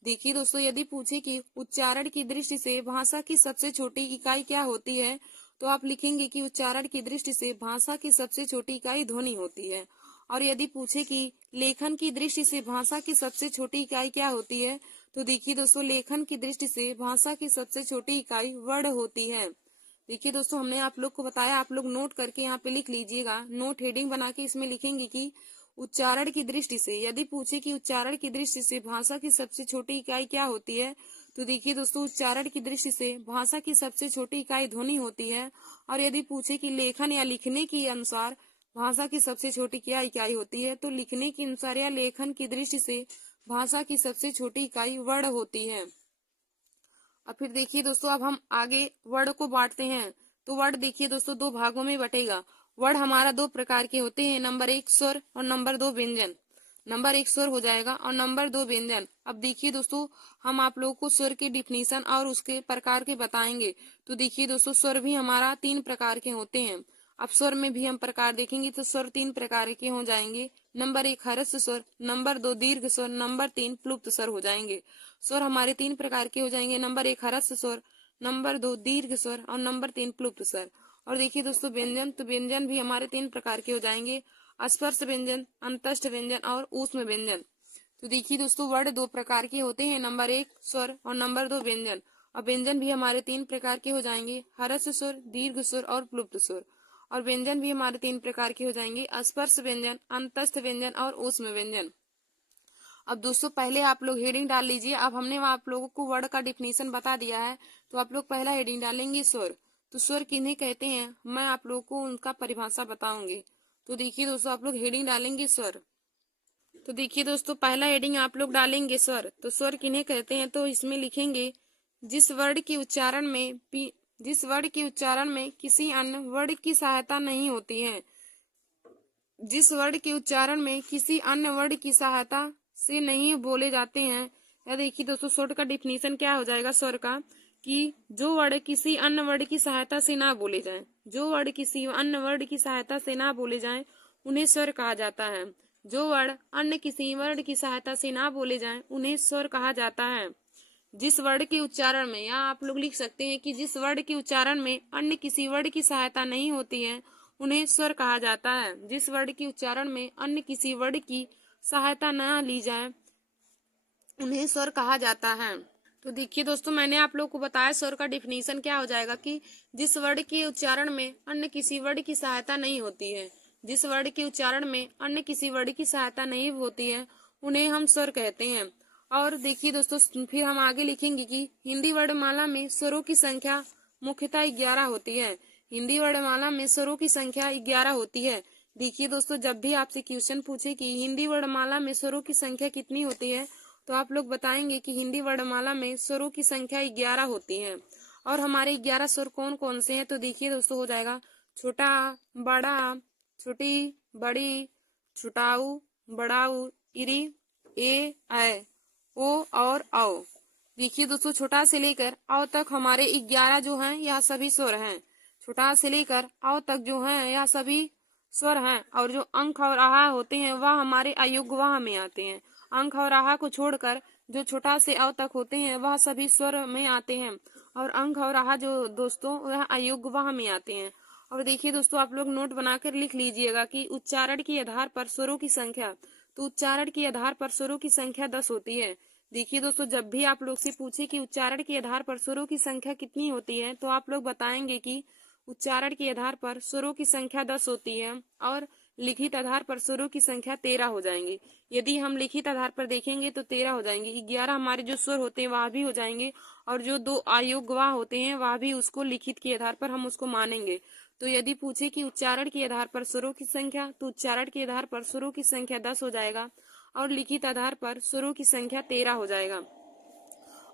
देखिए दोस्तों, यदि पूछे कि उच्चारण की दृष्टि से भाषा की सबसे छोटी इकाई क्या होती है, तो आप लिखेंगे कि उच्चारण की दृष्टि से भाषा की सबसे छोटी इकाई ध्वनि होती है। और यदि पूछे कि लेखन की दृष्टि से भाषा की सबसे छोटी इकाई क्या होती है, तो देखिए दोस्तों, लेखन की दृष्टि से भाषा की सबसे छोटी इकाई वर्ण होती है। देखिए दोस्तों, हमने आप लोग को बताया, आप लोग नोट करके यहाँ पे लिख लीजिएगा। नोट हेडिंग बना के इसमें लिखेंगे कि उच्चारण की दृष्टि से, यदि पूछे कि उच्चारण की दृष्टि से भाषा की सबसे छोटी इकाई क्या होती है, तो देखिए दोस्तों, उच्चारण की दृष्टि से भाषा की सबसे छोटी इकाई ध्वनि होती है। और यदि पूछे कि लेखन या लिखने के अनुसार भाषा की सबसे छोटी क्या इकाई होती है, तो लिखने के अनुसार या लेखन की दृष्टि से भाषा की सबसे छोटी इकाई वर्ण होती है। और फिर देखिए दोस्तों, अब हम आगे वर्ण को बांटते हैं। तो वर्ण देखिए दोस्तों, दो भागों में बटेगा। वर्ण हमारा दो प्रकार के होते हैं, नंबर 1 स्वर और नंबर 2 व्यंजन। नंबर 1 स्वर हो जाएगा और नंबर 2 व्यंजन। अब देखिए दोस्तों, हम आप लोगों को स्वर के डिफिनीशन और उसके प्रकार के बताएंगे। तो देखिए दोस्तों, स्वर भी हमारा 3 प्रकार के होते हैं। अब स्वर में भी हम प्रकार देखेंगे तो स्वर 3 प्रकार के हो जाएंगे। नंबर 1 ह्रस्व स्वर, नंबर 2 दीर्घ स्वर, नंबर 3 प्लुप्त स्वर हो जाएंगे। स्वर हमारे 3 प्रकार के हो जाएंगे। नंबर 1 ह्रस्व स्वर, नंबर 2 दीर्घ स्वर और नंबर 3 प्लुप्त स्वर। और देखिए दोस्तों, व्यंजन, तो व्यंजन भी हमारे 3 प्रकार के हो जाएंगे। स्पर्श व्यंजन, अंतस्थ व्यंजन और ऊष्म व्यंजन। तो देखिए दोस्तों, वर्ण 2 प्रकार के होते हैं। नंबर 1 स्वर और नंबर 2 व्यंजन। और व्यंजन भी हमारे 3 प्रकार के हो जाएंगे। ह्रस्व स्वर, दीर्घ स्वर और प्लुप्त स्वर। और व्यंजन भी हमारे 3 प्रकार के हो जाएंगे। स्पर्श व्यंजन, अंतस्थ व्यंजन और ऊष्म व्यंजन। अब दोस्तों, पहले आप लोग हेडिंग डाल लीजिए। अब हमने आप लोगों को वर्ड का डिफिनीशन बता दिया है, तो आप लोग पहला हेडिंग डालेंगे स्वर। तो स्वर किन्हें कहते हैं, मैं आप लोगों को उनका परिभाषा बताऊंगी। तो देखिए दोस्तों, आप लोग हेडिंग डालेंगे स्वर। तो देखिए दोस्तों, पहला हेडिंग आप लोग डालेंगे स्वर। तो स्वर किन्हें कहते हैं, तो इसमें लिखेंगे जिस वर्ड के उच्चारण में किसी अन्य वर्ड की सहायता नहीं होती है। जिस वर्ड के उच्चारण में किसी अन्य वर्ड की सहायता से नहीं बोले जाते हैं। या देखिए दोस्तों, स्वर का डिफिनीशन क्या हो जाएगा स्वर का, कि जो वर्ड किसी अन्य वर्ड की सहायता से ना बोले जाएं, जो वर्ड किसी अन्य वर्ड की सहायता से ना बोले जाएं, उन्हें स्वर कहा जाता है। जो वर्ड अन्य किसी वर्ड की सहायता से ना बोले जाएं, उन्हें स्वर कहा जाता है। जिस वर्ड के उच्चारण में, या आप लोग लिख सकते हैं कि जिस वर्ड के उच्चारण में अन्य किसी वर्ड की सहायता नहीं होती है, उन्हें स्वर कहा जाता है। जिस वर्ड के उच्चारण में अन्य किसी वर्ड की सहायता न ली जाए, उन्हें स्वर कहा जाता है। तो देखिए दोस्तों, मैंने आप लोग को बताया स्वर का डिफिनीशन क्या हो जाएगा, कि जिस वर्ड के उच्चारण में अन्य किसी वर्ड की सहायता नहीं होती है, जिस वर्ड के उच्चारण में अन्य किसी वर्ड की सहायता नहीं होती है, उन्हें हम स्वर कहते हैं। और देखिए दोस्तों, फिर हम आगे लिखेंगे कि हिंदी वर्णमाला में स्वरों की संख्या मुख्यतः 11 होती है। हिंदी वर्णमाला में स्वरों की संख्या 11 होती है। देखिए दोस्तों, जब भी आपसे क्वेश्चन पूछे कि हिंदी वर्णमाला में स्वरों की संख्या कितनी होती है, तो आप लोग बताएंगे कि हिंदी वर्णमाला में स्वरों की संख्या 11 होती है। और हमारे 11 स्वर कौन कौन से हैं, तो देखिए दोस्तों, हो जाएगा छोटा, बड़ा, छोटी, बड़ी, छुटाऊ, बड़ाऊ, इरी, ए, ऐ, ओ और औ। देखिए दोस्तों, छोटा से लेकर औ तक हमारे 11 जो हैं, यह सभी स्वर हैं। छोटा से लेकर औ तक जो हैं, यह सभी स्वर हैं। और जो अंक और आहा होते हैं, वह हमारे अयुग्वाह में आते हैं। अंक और आहा को छोड़कर जो छोटा से औ तक होते हैं, वह सभी स्वर में आते हैं। और अंक और आहा जो दोस्तों, वह अयुग्वाह में आते हैं। और देखिए दोस्तों, आप लोग नोट बनाकर लिख लीजिएगा कि उच्चारण के आधार पर स्वरों की संख्या। तो उच्चारण के आधार पर स्वरों की संख्या 10 होती है। देखिए दोस्तों, जब भी आप लोग से पूछे कि उच्चारण के आधार पर स्वरों की संख्या कितनी होती है, तो आप लोग बताएंगे कि उच्चारण के आधार पर स्वरों की संख्या 10 होती है। और लिखित आधार पर स्वरों की संख्या 13 हो जाएंगी। यदि हम लिखित आधार पर देखेंगे तो 13 हो जाएंगे। 11 हमारे जो स्वर होते हैं वह भी हो जाएंगे, और जो 2 अयोग्यवाह होते हैं वह भी उसको लिखित के आधार पर हम उसको मानेंगे। तो यदि पूछे कि उच्चारण के आधार पर स्वरों की संख्या, तो उच्चारण के आधार पर स्वरों की संख्या 10 हो जाएगा, और लिखित आधार पर स्वरों की संख्या 13 हो जाएगा।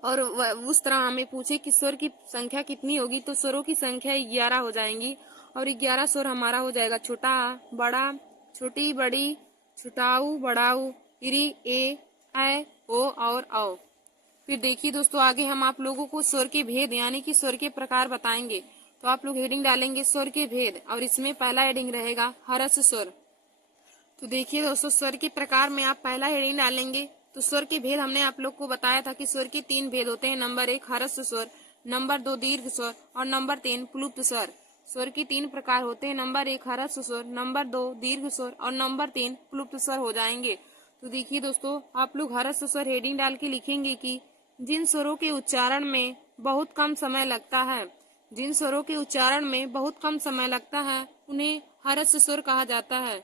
और उस तरह हमें पूछे कि स्वर की संख्या कितनी होगी, तो स्वरों की संख्या 11 हो जाएंगी। और 11 स्वर हमारा हो जाएगा छोटा, बड़ा, छोटी, बड़ी, छुटाऊ, बड़ाऊ, इरी, ए, ऐ, ओ और औ। फिर देखिए दोस्तों, आगे हम आप लोगों को स्वर के भेद यानी कि स्वर के प्रकार बताएंगे। तो आप लोग हेडिंग डालेंगे स्वर के भेद, और इसमें पहला हेडिंग रहेगा ह्रस्व स्वर। तो देखिए दोस्तों, स्वर के प्रकार में आप पहला हेडिंग डालेंगे। तो स्वर के भेद हमने आप लोग को बताया था कि स्वर के 3 भेद होते हैं। नंबर 1 ह्रस्व स्वर, नंबर 2 दीर्घ स्वर और नंबर 3 प्लुप्त स्वर। स्वर के 3 प्रकार होते हैं। नंबर 1 ह्रस्व स्वर, नंबर 2 दीर्घ स्वर और नंबर 3 प्लुप्त स्वर हो जाएंगे। तो देखिए दोस्तों, आप लोग ह्रस्व स्वर हेडिंग डाल के लिखेंगे कि जिन स्वरों के उच्चारण में बहुत कम समय लगता है, जिन स्वरों के उच्चारण में बहुत कम समय लगता है, उन्हें ह्रस्व स्वर कहा जाता है।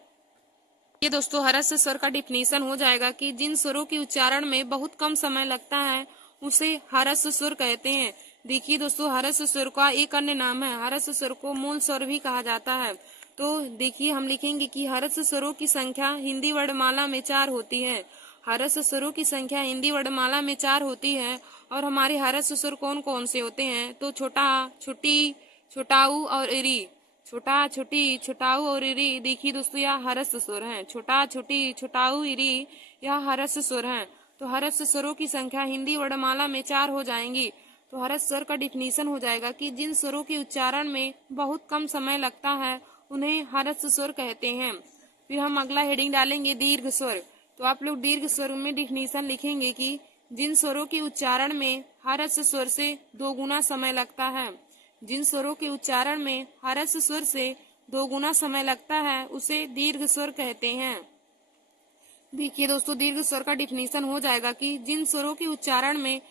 ये दोस्तों, ह्रस्व स्वर का डिफिनीशन हो जाएगा कि जिन स्वरों के उच्चारण में बहुत कम समय लगता है, उसे ह्रस्व स्वर कहते हैं। देखिए दोस्तों, ह्रस्व स्वर का एक अन्य नाम है, ह्रस्व स्वर को मूल स्वर भी कहा जाता है। तो देखिए, हम लिखेंगे कि ह्रस्व स्वरों की संख्या हिंदी वर्णमाला में 4 होती है। ह्रस्व स्वरों की संख्या हिंदी वर्णमाला में 4 होती है। और हमारे ह्रस्व स्वर कौन कौन से होते हैं, तो छोटा, छोटी, छोटाऊ और इरी। छोटा छोटी छोटाऊ और इरी, देखिए दोस्तों यह हरस स्वर हैं। छोटा छोटी छोटाऊ इरी यह हरस स्वर हैं। तो हरस स्वरों की संख्या हिंदी वर्णमाला में 4 हो जाएंगी। तो हरस स्वर का डिफिनीशन हो जाएगा कि जिन स्वरों के उच्चारण में बहुत कम समय लगता है उन्हें हरस स्वर कहते हैं। फिर हम अगला हेडिंग डालेंगे दीर्घ स्वर। तो आप लोग दीर्घ स्वर में डिफिनीशन लिखेंगे कि जिन स्वरों के उच्चारण में हरस स्वर से 2 गुना समय लगता है। जिन स्वरों के उच्चारण में हरस स्वर से 2 गुना समय लगता है उसे दीर्घ स्वर कहते हैं। देखिए दोस्तों दीर्घ स्वर का डिफिनीशन हो जाएगा कि जिन स्वरों के उच्चारण में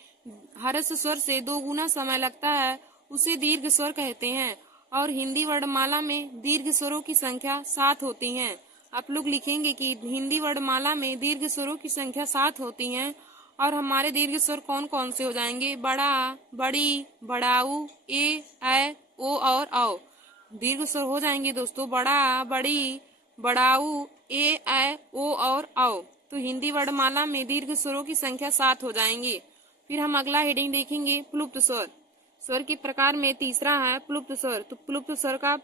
हरस स्वर से 2 गुना समय लगता है उसे दीर्घ स्वर कहते हैं। और हिंदी वर्णमाला में दीर्घ स्वरों की संख्या 7 होती है। आप लोग लिखेंगे कि हिंदी वर्णमाला में दीर्घ स्वरों की संख्या 7 होती है। और हमारे दीर्घ स्वर कौन कौन से हो जाएंगे? बड़ा, बड़ी, बड़ाऊ, ऐ, ओ और औ। दीर्घ स्वर हो जाएंगे दोस्तों बड़ा, बड़ी, बड़ाऊ, ऐ, ओ और औ। तो हिंदी वर्णमाला में दीर्घ स्वरों की संख्या 7 हो जाएंगी। फिर हम अगला हेडिंग देखेंगे प्लुप्त स्वर। स्वर के प्रकार में तीसरा है प्लुप्त स्वर। तो प्लुप्त स्वर का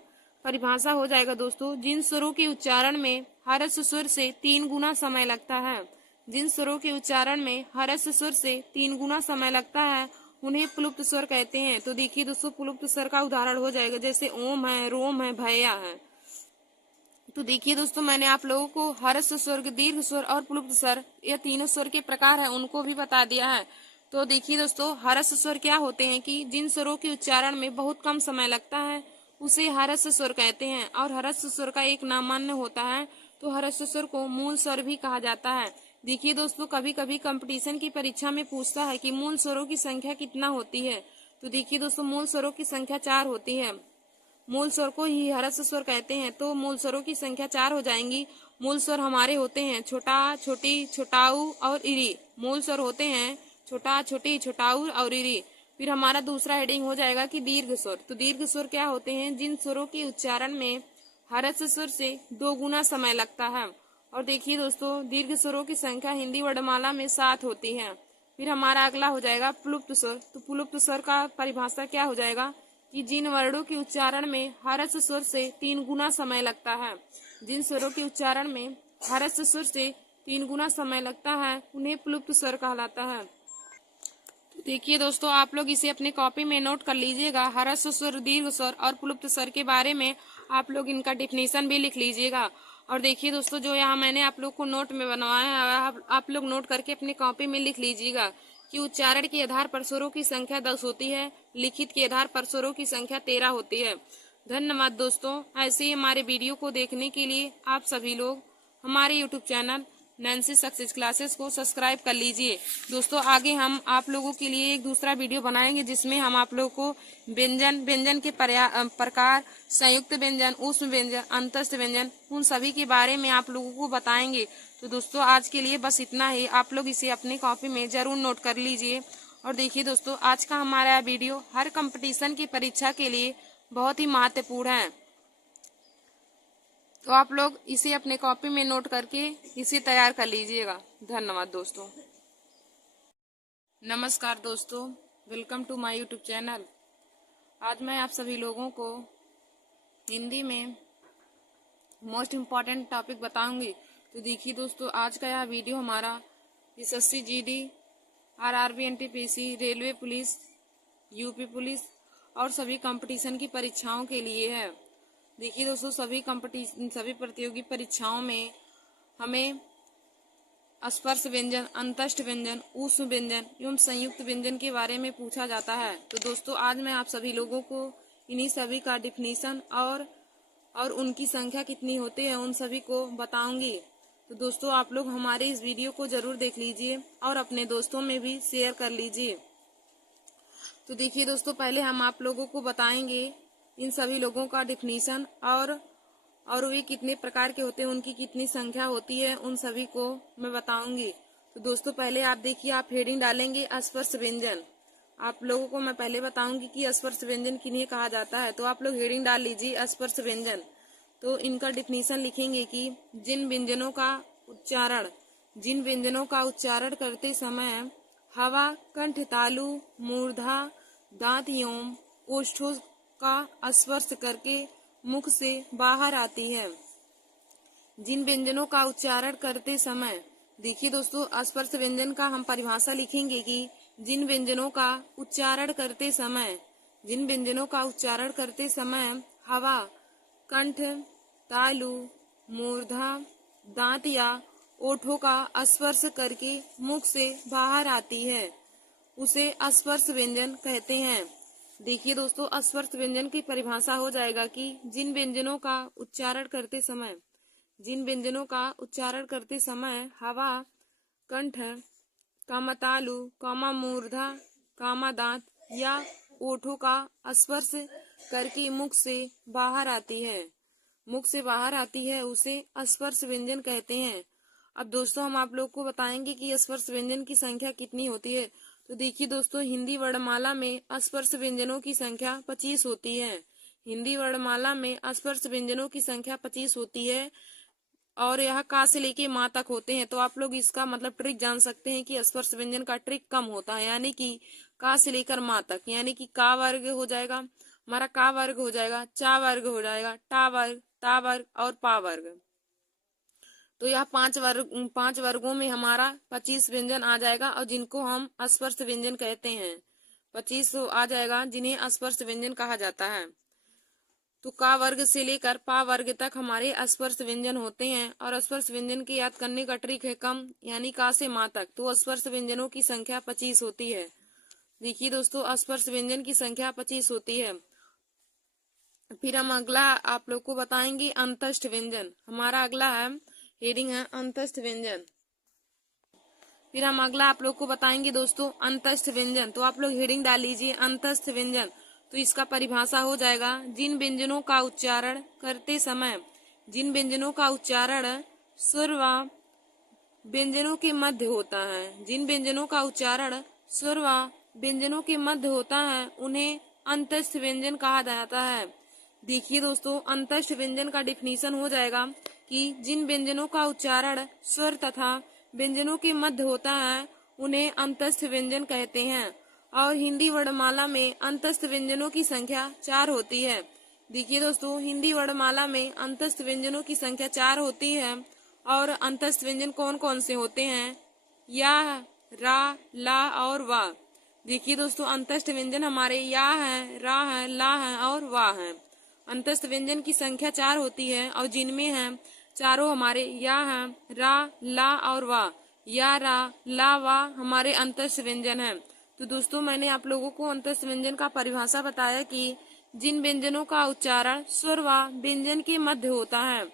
परिभाषा हो जाएगा दोस्तों जिन स्वरों के उच्चारण में हरस स्वर से 3 गुना समय लगता है। जिन स्वरों के उच्चारण में हरस स्वर से 3 गुना समय लगता है उन्हें प्लुप्त स्वर कहते हैं। तो देखिए दोस्तों प्लुप्त स्वर का उदाहरण हो जाएगा जैसे ओम है, रोम है, भैया है। तो देखिए दोस्तों मैंने आप लोगों को हरस स्वर, दीर्घ स्वर और प्लुप्त स्वर ये तीनों स्वर के प्रकार है उनको भी बता दिया है। तो देखिए दोस्तों हरस स्वर क्या होते हैं कि जिन स्वरों के उच्चारण में बहुत कम समय लगता है उसे हरस स्वर कहते हैं। और हरस स्वर का एक नामान्य होता है। तो हरस स्वर को मूल स्वर भी कहा जाता है। देखिए दोस्तों कभी कभी कंपटीशन की परीक्षा में पूछता है कि मूल स्वरों की संख्या कितना होती है। तो देखिए दोस्तों मूल स्वरों की संख्या 4 होती है। मूल स्वर को ही हरस स्वर कहते हैं। तो मूल स्वरों की संख्या 4 हो जाएंगी। मूल स्वर हमारे होते हैं छोटा, छोटी, छोटाऊ और इरी। मूल स्वर होते हैं छोटा, छोटी, छोटाऊ और इरी। फिर हमारा दूसरा हेडिंग हो जाएगा कि दीर्घ स्वर। तो दीर्घ स्वर क्या होते हैं? जिन स्वरों के उच्चारण में हरस स्वर से 2 गुना समय लगता है। और देखिए दोस्तों दीर्घ स्वरों की संख्या हिंदी वर्णमाला में 7 होती है। फिर हमारा अगला हो जाएगा प्लुप्त स्वर। तो प्लुप्त स्वर का परिभाषा क्या हो जाएगा कि जिन वर्णों के उच्चारण में हरस स्वर से 3 गुना समय लगता है। जिन स्वरों के उच्चारण में हरस स्वर से 3 गुना समय लगता है उन्हें प्लुप्त स्वर कहलाता है। तो देखिए दोस्तों आप लोग इसे अपने कॉपी में नोट कर लीजिएगा। हरस स्वर, दीर्घ स्वर और प्लुप्त स्वर के बारे में आप लोग इनका डिफिनीशन भी लिख लीजिएगा। और देखिए दोस्तों जो यहाँ मैंने आप लोग को नोट में बनवाया है आप लोग नोट करके अपने कॉपी में लिख लीजिएगा कि उच्चारण के आधार पर स्वरों की संख्या 10 होती है, लिखित के आधार पर स्वरों की संख्या 13 होती है। धन्यवाद दोस्तों। ऐसे ही हमारे वीडियो को देखने के लिए आप सभी लोग हमारे YouTube channel Nancy success classes को सब्सक्राइब कर लीजिए। दोस्तों आगे हम आप लोगों के लिए एक दूसरा वीडियो बनाएंगे जिसमें हम आप लोगों को व्यंजन के प्रकार, संयुक्त व्यंजन, ऊष्म व्यंजन, अंतस्थ व्यंजन उन सभी के बारे में आप लोगों को बताएंगे। तो दोस्तों आज के लिए बस इतना ही। आप लोग इसे अपनी कॉपी में जरूर नोट कर लीजिए। और देखिए दोस्तों आज का हमारा वीडियो हर कंपटीशन की परीक्षा के लिए बहुत ही महत्वपूर्ण है। तो आप लोग इसे अपने कॉपी में नोट करके इसे तैयार कर लीजिएगा। धन्यवाद दोस्तों। नमस्कार दोस्तों, welcome to my YouTube channel. आज मैं आप सभी लोगों को हिंदी में मोस्ट इम्पॉर्टेंट टॉपिक बताऊंगी। तो देखिए दोस्तों आज का यह वीडियो हमारा SSC GD, RRB, NTPC, railway police, UP police और सभी कंपटीशन की परीक्षाओं के लिए है। देखिए दोस्तों सभी प्रतियोगी परीक्षाओं में हमें स्पर्श व्यंजन, अंतस्थ व्यंजन, ऊष्म व्यंजन एवं संयुक्त व्यंजन के बारे में पूछा जाता है। तो दोस्तों आज मैं आप सभी लोगों को इन्हीं सभी का डिफिनीशन और उनकी संख्या कितनी होती है उन सभी को बताऊंगी। तो दोस्तों आप लोग हमारे इस वीडियो को जरूर देख लीजिए और अपने दोस्तों में भी शेयर कर लीजिए। तो देखिए दोस्तों पहले हम आप लोगों को बताएंगे इन सभी लोगों का डिफिनीशन और वे कितने प्रकार के होते हैं, उनकी कितनी संख्या होती है, उन सभी को मैं बताऊंगी। तो दोस्तों पहले आप देखिए, आप हेडिंग डालेंगे स्पर्श व्यंजन। आप लोगों को मैं पहले बताऊंगी कि स्पर्श व्यंजन किन्हें कहा जाता है। तो आप लोग हेडिंग डाल लीजिए स्पर्श व्यंजन। तो इनका डिफिनीशन लिखेंगे कि जिन व्यंजनों का उच्चारण करते समय हवा, कंठ तालु, मूर्धा, दांत एवं ओष्ठों का स्पर्श करके मुख से बाहर आती है। जिन व्यंजनों का उच्चारण करते समय, देखिए दोस्तों, स्पर्श व्यंजन का हम परिभाषा लिखेंगे कि जिन व्यंजनों का उच्चारण करते समय, जिन व्यंजनों का उच्चारण करते समय हवा कंठ, तालु, मूर्धा, दांत या ओठों का स्पर्श करके मुख से बाहर आती है, उसे स्पर्श व्यंजन कहते हैं। देखिए दोस्तों, स्पर्श व्यंजन की परिभाषा हो जाएगा कि जिन व्यंजनों का उच्चारण करते समय, जिन व्यंजनों का उच्चारण करते समय हवा कंठ, कामतालु, कामामूर्धा, कामादांत या ओठों का स्पर्श करके मुख से बाहर आती है, मुख से बाहर आती है, उसे स्पर्श व्यंजन कहते हैं। अब दोस्तों, हम आप लोग को बताएंगे कि स्पर्श व्यंजन की संख्या कितनी होती है। तो देखिए दोस्तों, हिंदी वर्णमाला में स्पर्श व्यंजनों की संख्या 25 होती है। हिंदी वर्णमाला में स्पर्श व्यंजनों की संख्या 25 होती है और यह का से लेके माँ तक होते हैं। तो आप लोग इसका मतलब ट्रिक जान सकते हैं कि स्पर्श व्यंजन का ट्रिक कम होता है, यानी कि का से लेकर माँ तक, यानी कि का वर्ग हो जाएगा हमारा, का वर्ग हो जाएगा, चा वर्ग हो जाएगा, टा वर्ग, ता वर्ग और पा वर्ग। तो यह पांच वर्गों में हमारा 25 व्यंजन आ जाएगा और जिनको हम स्पर्श व्यंजन कहते हैं। 25 आ जाएगा जिन्हें स्पर्श व्यंजन कहा जाता है। तो का वर्ग से लेकर पा वर्ग तक हमारे स्पर्श व्यंजन होते हैं और स्पर्श व्यंजन के याद करने का ट्रिक है कम, यानी का से माँ तक। तो स्पर्श व्यंजनों की संख्या 25 होती है। देखिए दोस्तों, स्पर्श व्यंजन की संख्या 25 होती है। फिर हम अगला आप लोग को बताएंगे अंतस्थ व्यंजन। हमारा अगला है हेडिंग है अंतस्थ व्यंजन। फिर हम अगला आप लोग को बताएंगे दोस्तों अंतस्थ व्यंजन। तो आप लोग हेडिंग डाल लीजिए अंतस्थ व्यंजन। तो इसका परिभाषा हो जाएगा जिन व्यंजनों का उच्चारण करते समय, जिन व्यंजनों का उच्चारण स्वर व व्यंजनों के मध्य होता है, जिन व्यंजनों का उच्चारण स्वर व व्यंजनों के मध्य होता है उन्हें अंतस्थ व्यंजन कहा जाता है। देखिए दोस्तों, अंतस्थ व्यंजन का डिफिनीशन हो जाएगा कि जिन व्यंजनों का उच्चारण स्वर तथा व्यंजनों के मध्य होता है उन्हें अंतस्थ व्यंजन कहते हैं। और हिंदी वर्णमाला में अंतस्थ व्यंजनों की संख्या 4 होती है। देखिए दोस्तों, हिंदी वर्णमाला में अंतस्थ व्यंजनों की संख्या 4 होती है। और अंतस्थ व्यंजन कौन कौन से होते हैं? या, रा, ला और वा। देखिए दोस्तों, अंतस्थ व्यंजन हमारे या है, रा है, ला है और वा है। अंतस्थ व्यंजन की संख्या 4 होती है और जिनमें है चारों हमारे या है, रा, ला और वा। या, रा, ला, वा हमारे अंतस्थ व्यंजन है। तो दोस्तों, मैंने आप लोगों को अंतस्थ व्यंजन का परिभाषा बताया कि जिन व्यंजनों का उच्चारण स्वर व व्यंजन के मध्य होता है,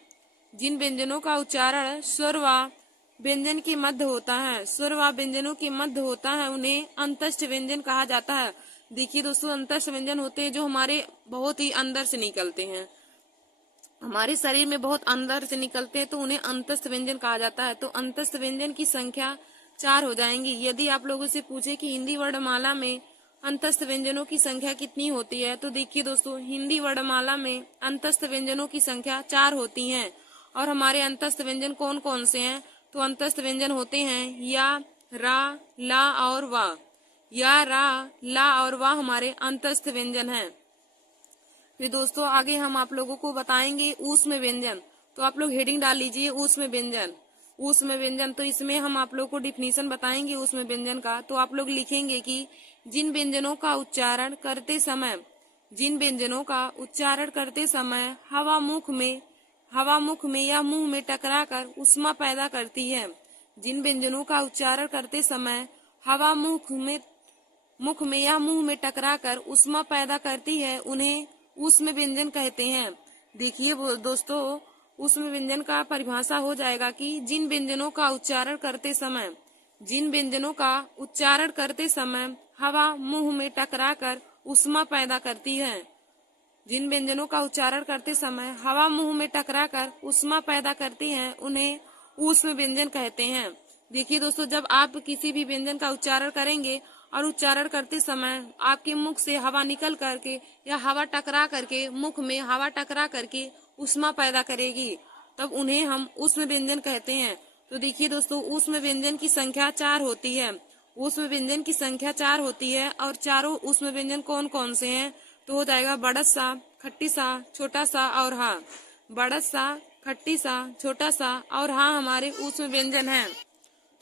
जिन व्यंजनों का उच्चारण स्वर व व्यंजन के मध्य होता है, स्वर व व्यंजनों के मध्य होता है उन्हें अंतस्थ व्यंजन कहा जाता है। देखिए दोस्तों, अंतस्थ व्यंजन होते हैं जो हमारे बहुत ही अंदर से निकलते हैं, हमारे शरीर में बहुत अंदर से निकलते हैं, तो उन्हें अंतस्थ व्यंजन कहा जाता है। तो अंतस्थ व्यंजन की संख्या 4 हो जाएंगी। यदि आप लोगों से पूछे कि हिंदी वर्णमाला में अंतस्थ व्यंजनों की संख्या कितनी होती है, तो देखिए दोस्तों, हिंदी वर्णमाला में अंतस्थ व्यंजनों की संख्या 4 होती है। और हमारे अंतस्थ व्यंजन कौन कौन से हैं? तो अंतस्थ व्यंजन होते हैं या, रा, ला और वा। या, रा, ला और वा हमारे अंतस्थ व्यंजन हैं। फिर दोस्तों, आगे हम आप लोगों को बताएंगे ऊष्म व्यंजन। तो आप लोग हेडिंग डाल लीजिए ऊष्म व्यंजन। ऊष्म व्यंजन, तो इसमें हम आप लोग को डिफिनीशन बताएंगे ऊष्म व्यंजन का। तो आप लोग लिखेंगे कि जिन व्यंजनों का उच्चारण करते समय, जिन व्यंजनों का उच्चारण करते समय हवा मुख में या मुंह में टकराकर ऊष्मा पैदा करती है। जिन व्यंजनों का उच्चारण करते समय हवा मुख में या मुंह में टकराकर ऊष्मा पैदा करती है उन्हें ऊष्म व्यंजन कहते हैं। देखिए दोस्तों, ऊष्म व्यंजन का परिभाषा हो जाएगा कि जिन व्यंजनों का उच्चारण करते समय, जिन व्यंजनों का उच्चारण करते समय हवा मुंह में टकराकर ऊष्मा पैदा करती है, जिन व्यंजनों का उच्चारण करते समय हवा मुंह में टकराकर ऊष्मा पैदा करती है उन्हें ऊष्म व्यंजन कहते हैं। देखिए दोस्तों, जब आप किसी भी व्यंजन का उच्चारण करेंगे और उच्चारण करते समय आपके मुख से हवा निकल करके या हवा टकरा करके मुख में हवा टकरा करके ऊष्मा पैदा करेगी, तब उन्हें हम ऊष्म व्यंजन कहते हैं। तो देखिए दोस्तों, ऊष्म व्यंजन की संख्या 4 होती है। ऊष्म व्यंजन की संख्या 4 होती है और चारों ऊष्म व्यंजन कौन कौन से हैं? तो हो जाएगा बड़सा, खट्टी सा, छोटा सा और हा। बड़स सा, खट्टी सा, छोटा सा और हा हमारे ऊष्म व्यंजन है।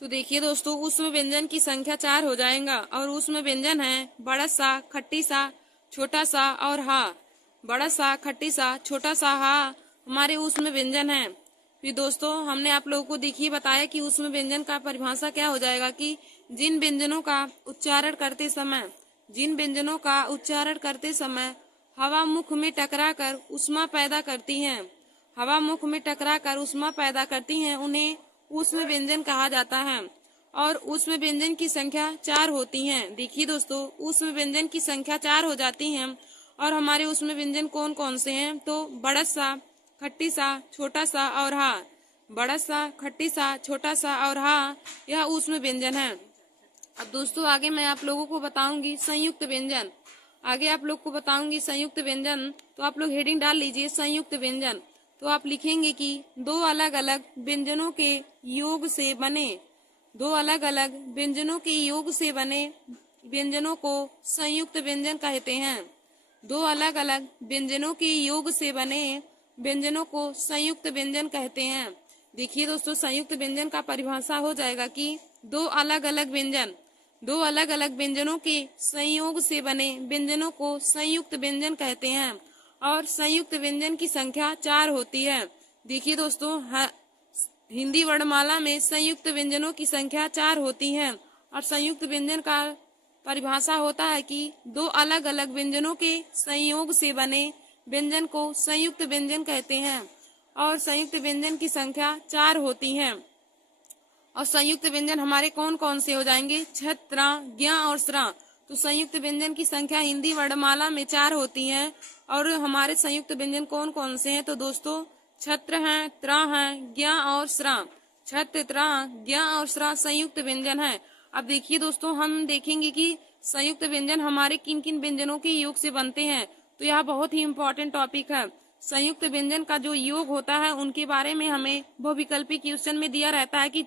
तो देखिए दोस्तों, ऊष्म व्यंजन की संख्या 4 हो जाएगा और ऊष्म व्यंजन है बड़स सा, खट्टी सा, छोटा सा और हा। बड़स सा, खट्टी सा, छोटा सा, हा हमारे ऊष्म व्यंजन है। फिर दोस्तों हमने आप लोगों को देखिए बताया कि ऊष्म व्यंजन का परिभाषा क्या हो जाएगा कि जिन व्यंजनों का उच्चारण करते समय हवा मुख में टकराकर ऊष्मा पैदा करती हैं, उन्हें ऊष्म व्यंजन कहा जाता है। और ऊष्म व्यंजन की संख्या 4 होती हैं। देखिए दोस्तों, ऊष्म व्यंजन की संख्या 4 हो जाती हैं। और हमारे ऊष्म व्यंजन कौन कौन से हैं? तो बड़स सा, खट्टी सा, छोटा सा और हा। बड़स सा, खट्टी सा, छोटा सा और हा यह ऊष्म व्यंजन है। अब दोस्तों आगे मैं आप लोगों को बताऊंगी संयुक्त व्यंजन। तो आप लोग हेडिंग डाल लीजिए संयुक्त व्यंजन। तो आप लिखेंगे कि दो अलग अलग व्यंजनों के योग से बने व्यंजनों को संयुक्त व्यंजन कहते हैं। दो अलग अलग व्यंजनों के योग से बने व्यंजनों को संयुक्त व्यंजन कहते हैं। देखिए दोस्तों, संयुक्त व्यंजन का परिभाषा हो जाएगा कि दो अलग अलग व्यंजनों के संयोग से बने व्यंजनों को संयुक्त व्यंजन कहते हैं। और संयुक्त व्यंजन की संख्या 4 होती है। देखिए दोस्तों, हिंदी वर्णमाला में संयुक्त व्यंजनों की संख्या 4 होती है। और संयुक्त व्यंजन का परिभाषा होता है कि दो अलग अलग व्यंजनों के संयोग से बने व्यंजन को संयुक्त व्यंजन कहते हैं। और संयुक्त व्यंजन की संख्या 4 होती है। और संयुक्त व्यंजन हमारे कौन कौन से हो जाएंगे? छ, त्र, ज्ञ और स्र। तो संयुक्त व्यंजन की संख्या हिंदी वर्णमाला में 4 होती है। और हमारे संयुक्त व्यंजन कौन कौन से हैं? तो दोस्तों छत्र हैं, त्र हैं, ज्ञ और स्र। छत्र, त्र, ज्ञ और स्र संयुक्त व्यंजन है। अब देखिए दोस्तों, हम देखेंगे कि संयुक्त व्यंजन हमारे किन किन व्यंजनों के योग से बनते हैं। तो यह बहुत ही इम्पोर्टेंट टॉपिक है। संयुक्त व्यंजन का जो योग होता है उनके बारे में हमें बहुविकल्पी क्वेश्चन में दिया रहता है कि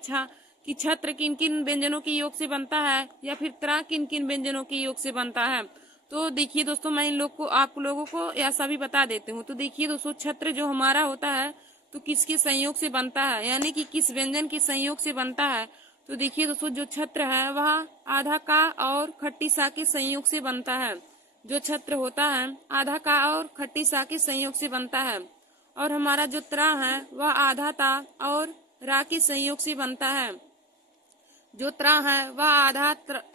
छत्र किन किन व्यंजनों के योग से बनता है या फिर त्र किन किन व्यंजनों के योग से बनता है। तो देखिए दोस्तों, मैं आप लोगों को ऐसा भी बता देती हूँ। तो देखिए दोस्तों, छत्र जो हमारा होता है तो किसके संयोग से बनता है, यानी कि किस व्यंजन के संयोग से बनता है। तो देखिए दोस्तों, जो छत्र है वह आधा का और खट्टी सा के संयोग से बनता है। जो छत्र होता है आधा का और खट्टी सा के संयोग से बनता है। और हमारा जो त्र है वह आधा ता और रा के संयोग से बनता है। जो त्र है वह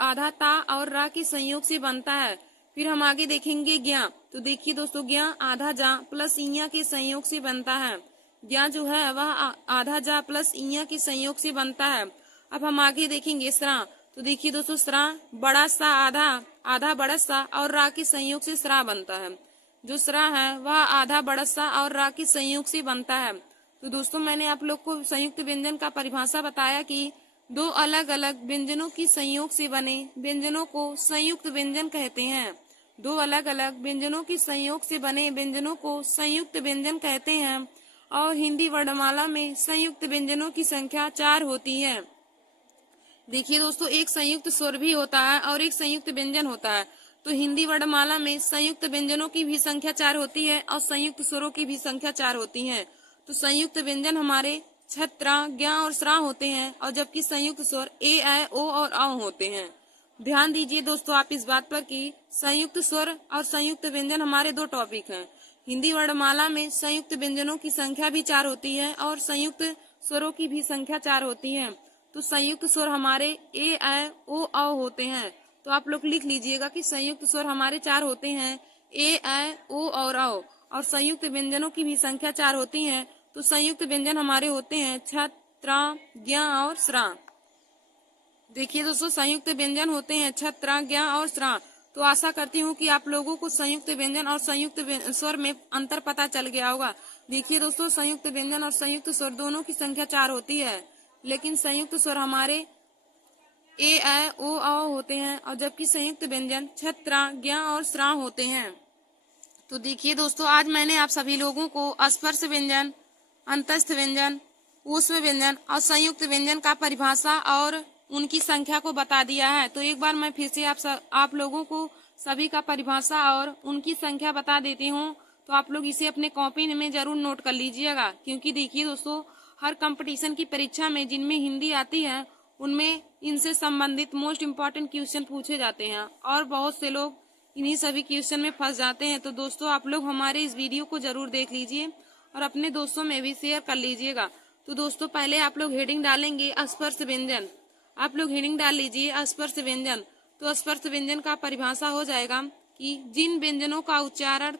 आधा ता और रा के संयोग से बनता है। फिर हम आगे देखेंगे ज्ञ। तो देखिए दोस्तों, ज्ञ आधा जा प्लस इया के संयोग से बनता है। ज्ञ जो है वह आधा जा प्लस इया के संयोग से बनता है। अब हम आगे देखेंगे स्रा। तो देखिए दोस्तों, स्रा बड़ा सा आधा बड़ा सा और रा के संयोग से स्रा बनता है। जो स्रा है वह आधा बड़ा सा और रा के संयोग से बनता है। तो दोस्तों, मैंने आप लोग को संयुक्त व्यंजन का परिभाषा बताया कि दो अलग अलग व्यंजनों की संयोग से बने व्यंजनों को संयुक्त व्यंजन कहते हैं। दो अलग अलग व्यंजनों की संयोग से बने व्यंजनों को संयुक्त व्यंजन कहते हैं। और हिंदी वर्णमाला में संयुक्त व्यंजनों की संख्या 4 होती है। देखिए दोस्तों, एक संयुक्त स्वर भी होता है और एक संयुक्त व्यंजन होता है। तो हिंदी वर्णमाला में संयुक्त व्यंजनों की भी संख्या 4 होती है और संयुक्त स्वरों की भी संख्या 4 होती है। तो संयुक्त व्यंजन हमारे छ, त्र, ज्ञ और स्र होते हैं। और जबकि संयुक्त स्वर ए, ऐ, ओ और औ होते हैं। ध्यान दीजिए दोस्तों आप इस बात पर कि संयुक्त स्वर और संयुक्त व्यंजन हमारे 2 टॉपिक हैं। हिंदी वर्णमाला में संयुक्त व्यंजनों की संख्या भी 4 होती है और संयुक्त स्वरों की भी संख्या 4 होती है। तो संयुक्त स्वर हमारे ए, ऐ, ओ, औ होते हैं। तो आप लोग लिख लीजिएगा कि संयुक्त स्वर हमारे 4 होते हैं, ए, ऐ, ओ और औ। और संयुक्त व्यंजनों की भी संख्या 4 होती है। तो संयुक्त व्यंजन हमारे होते हैं छ, त्र, ज्ञ और स्र। देखिए दोस्तों, संयुक्त व्यंजन होते हैं छ, त्र, ज्ञ और स्र। तो आशा करती हूँ कि आप लोगों को संयुक्त व्यंजन और संयुक्त स्वर में अंतर पता चल गया होगा। देखिए दोस्तों, संयुक्त व्यंजन और संयुक्त स्वर दोनों की संख्या 4 होती है, लेकिन संयुक्त स्वर हमारे ए, ऐ, ओ, औ होते हैं और जबकि संयुक्त व्यंजन छ, त्र, ज्ञ और स्र होते हैं। तो देखिए दोस्तों, आज मैंने आप सभी लोगों को स्पर्श व्यंजन, अंतस्थ व्यंजन, ऊष्म व्यंजन और संयुक्त व्यंजन का परिभाषा और उनकी संख्या को बता दिया है। तो एक बार मैं फिर से आप लोगों को सभी का परिभाषा और उनकी संख्या बता देती हूँ। तो आप लोग इसे अपने कॉपी में जरूर नोट कर लीजिएगा, क्योंकि देखिए दोस्तों हर कंपटीशन की परीक्षा में जिनमें हिंदी आती है उनमें इनसे संबंधित मोस्ट इम्पोर्टेंट क्वेश्चन पूछे जाते हैं और बहुत से लोग इन्हीं सभी क्वेश्चन में फंस जाते हैं। तो दोस्तों आप लोग हमारे इस वीडियो को जरूर देख लीजिए और अपने दोस्तों में भी शेयर कर लीजिएगा। तो दोस्तों पहले आप लोग हेडिंग डालेंगे स्पर्श व्यंजन। आप लोग हेडिंग डाल लीजिए स्पर्श व्यंजन। तो स्पर्श व्यंजन का परिभाषा हो जाएगा कि जिन व्यंजनों का उच्चारण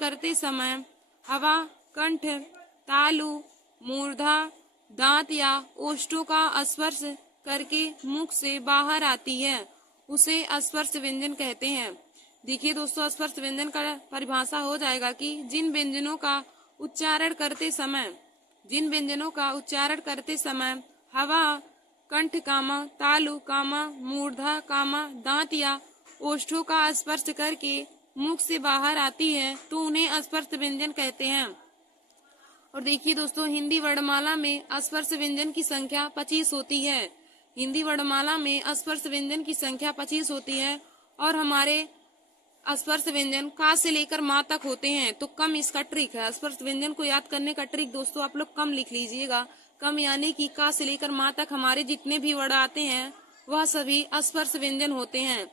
करते समय हवा कंठ, तालु, मूर्धा, दांत या ओष्ठों का स्पर्श करके मुख से बाहर आती है उसे स्पर्श व्यंजन कहते हैं। देखिए दोस्तों स्पर्श व्यंजन का परिभाषा हो जाएगा कि जिन व्यंजनों का उच्चारण करते समय हवा कंठ कामा, तालु कामा, मूर्धा कामा, दांत या ओष्ठों का स्पर्श करके मुख से बाहर आती है तो उन्हें स्पर्श व्यंजन कहते हैं। और देखिए दोस्तों हिंदी वर्णमाला में स्पर्श व्यंजन की संख्या 25 होती है। हिंदी वर्णमाला में स्पर्श व्यंजन की संख्या 25 होती है और हमारे स्पर्श व्यंजन का से लेकर माँ तक होते हैं। तो कम इसका ट्रिक है। स्पर्श व्यंजन को याद करने का ट्रिक दोस्तों आप लोग कम लिख लीजिएगा। कम यानी कि का से लेकर माँ तक हमारे जितने भी वर्ड आते हैं वह सभी स्पर्श व्यंजन होते हैं।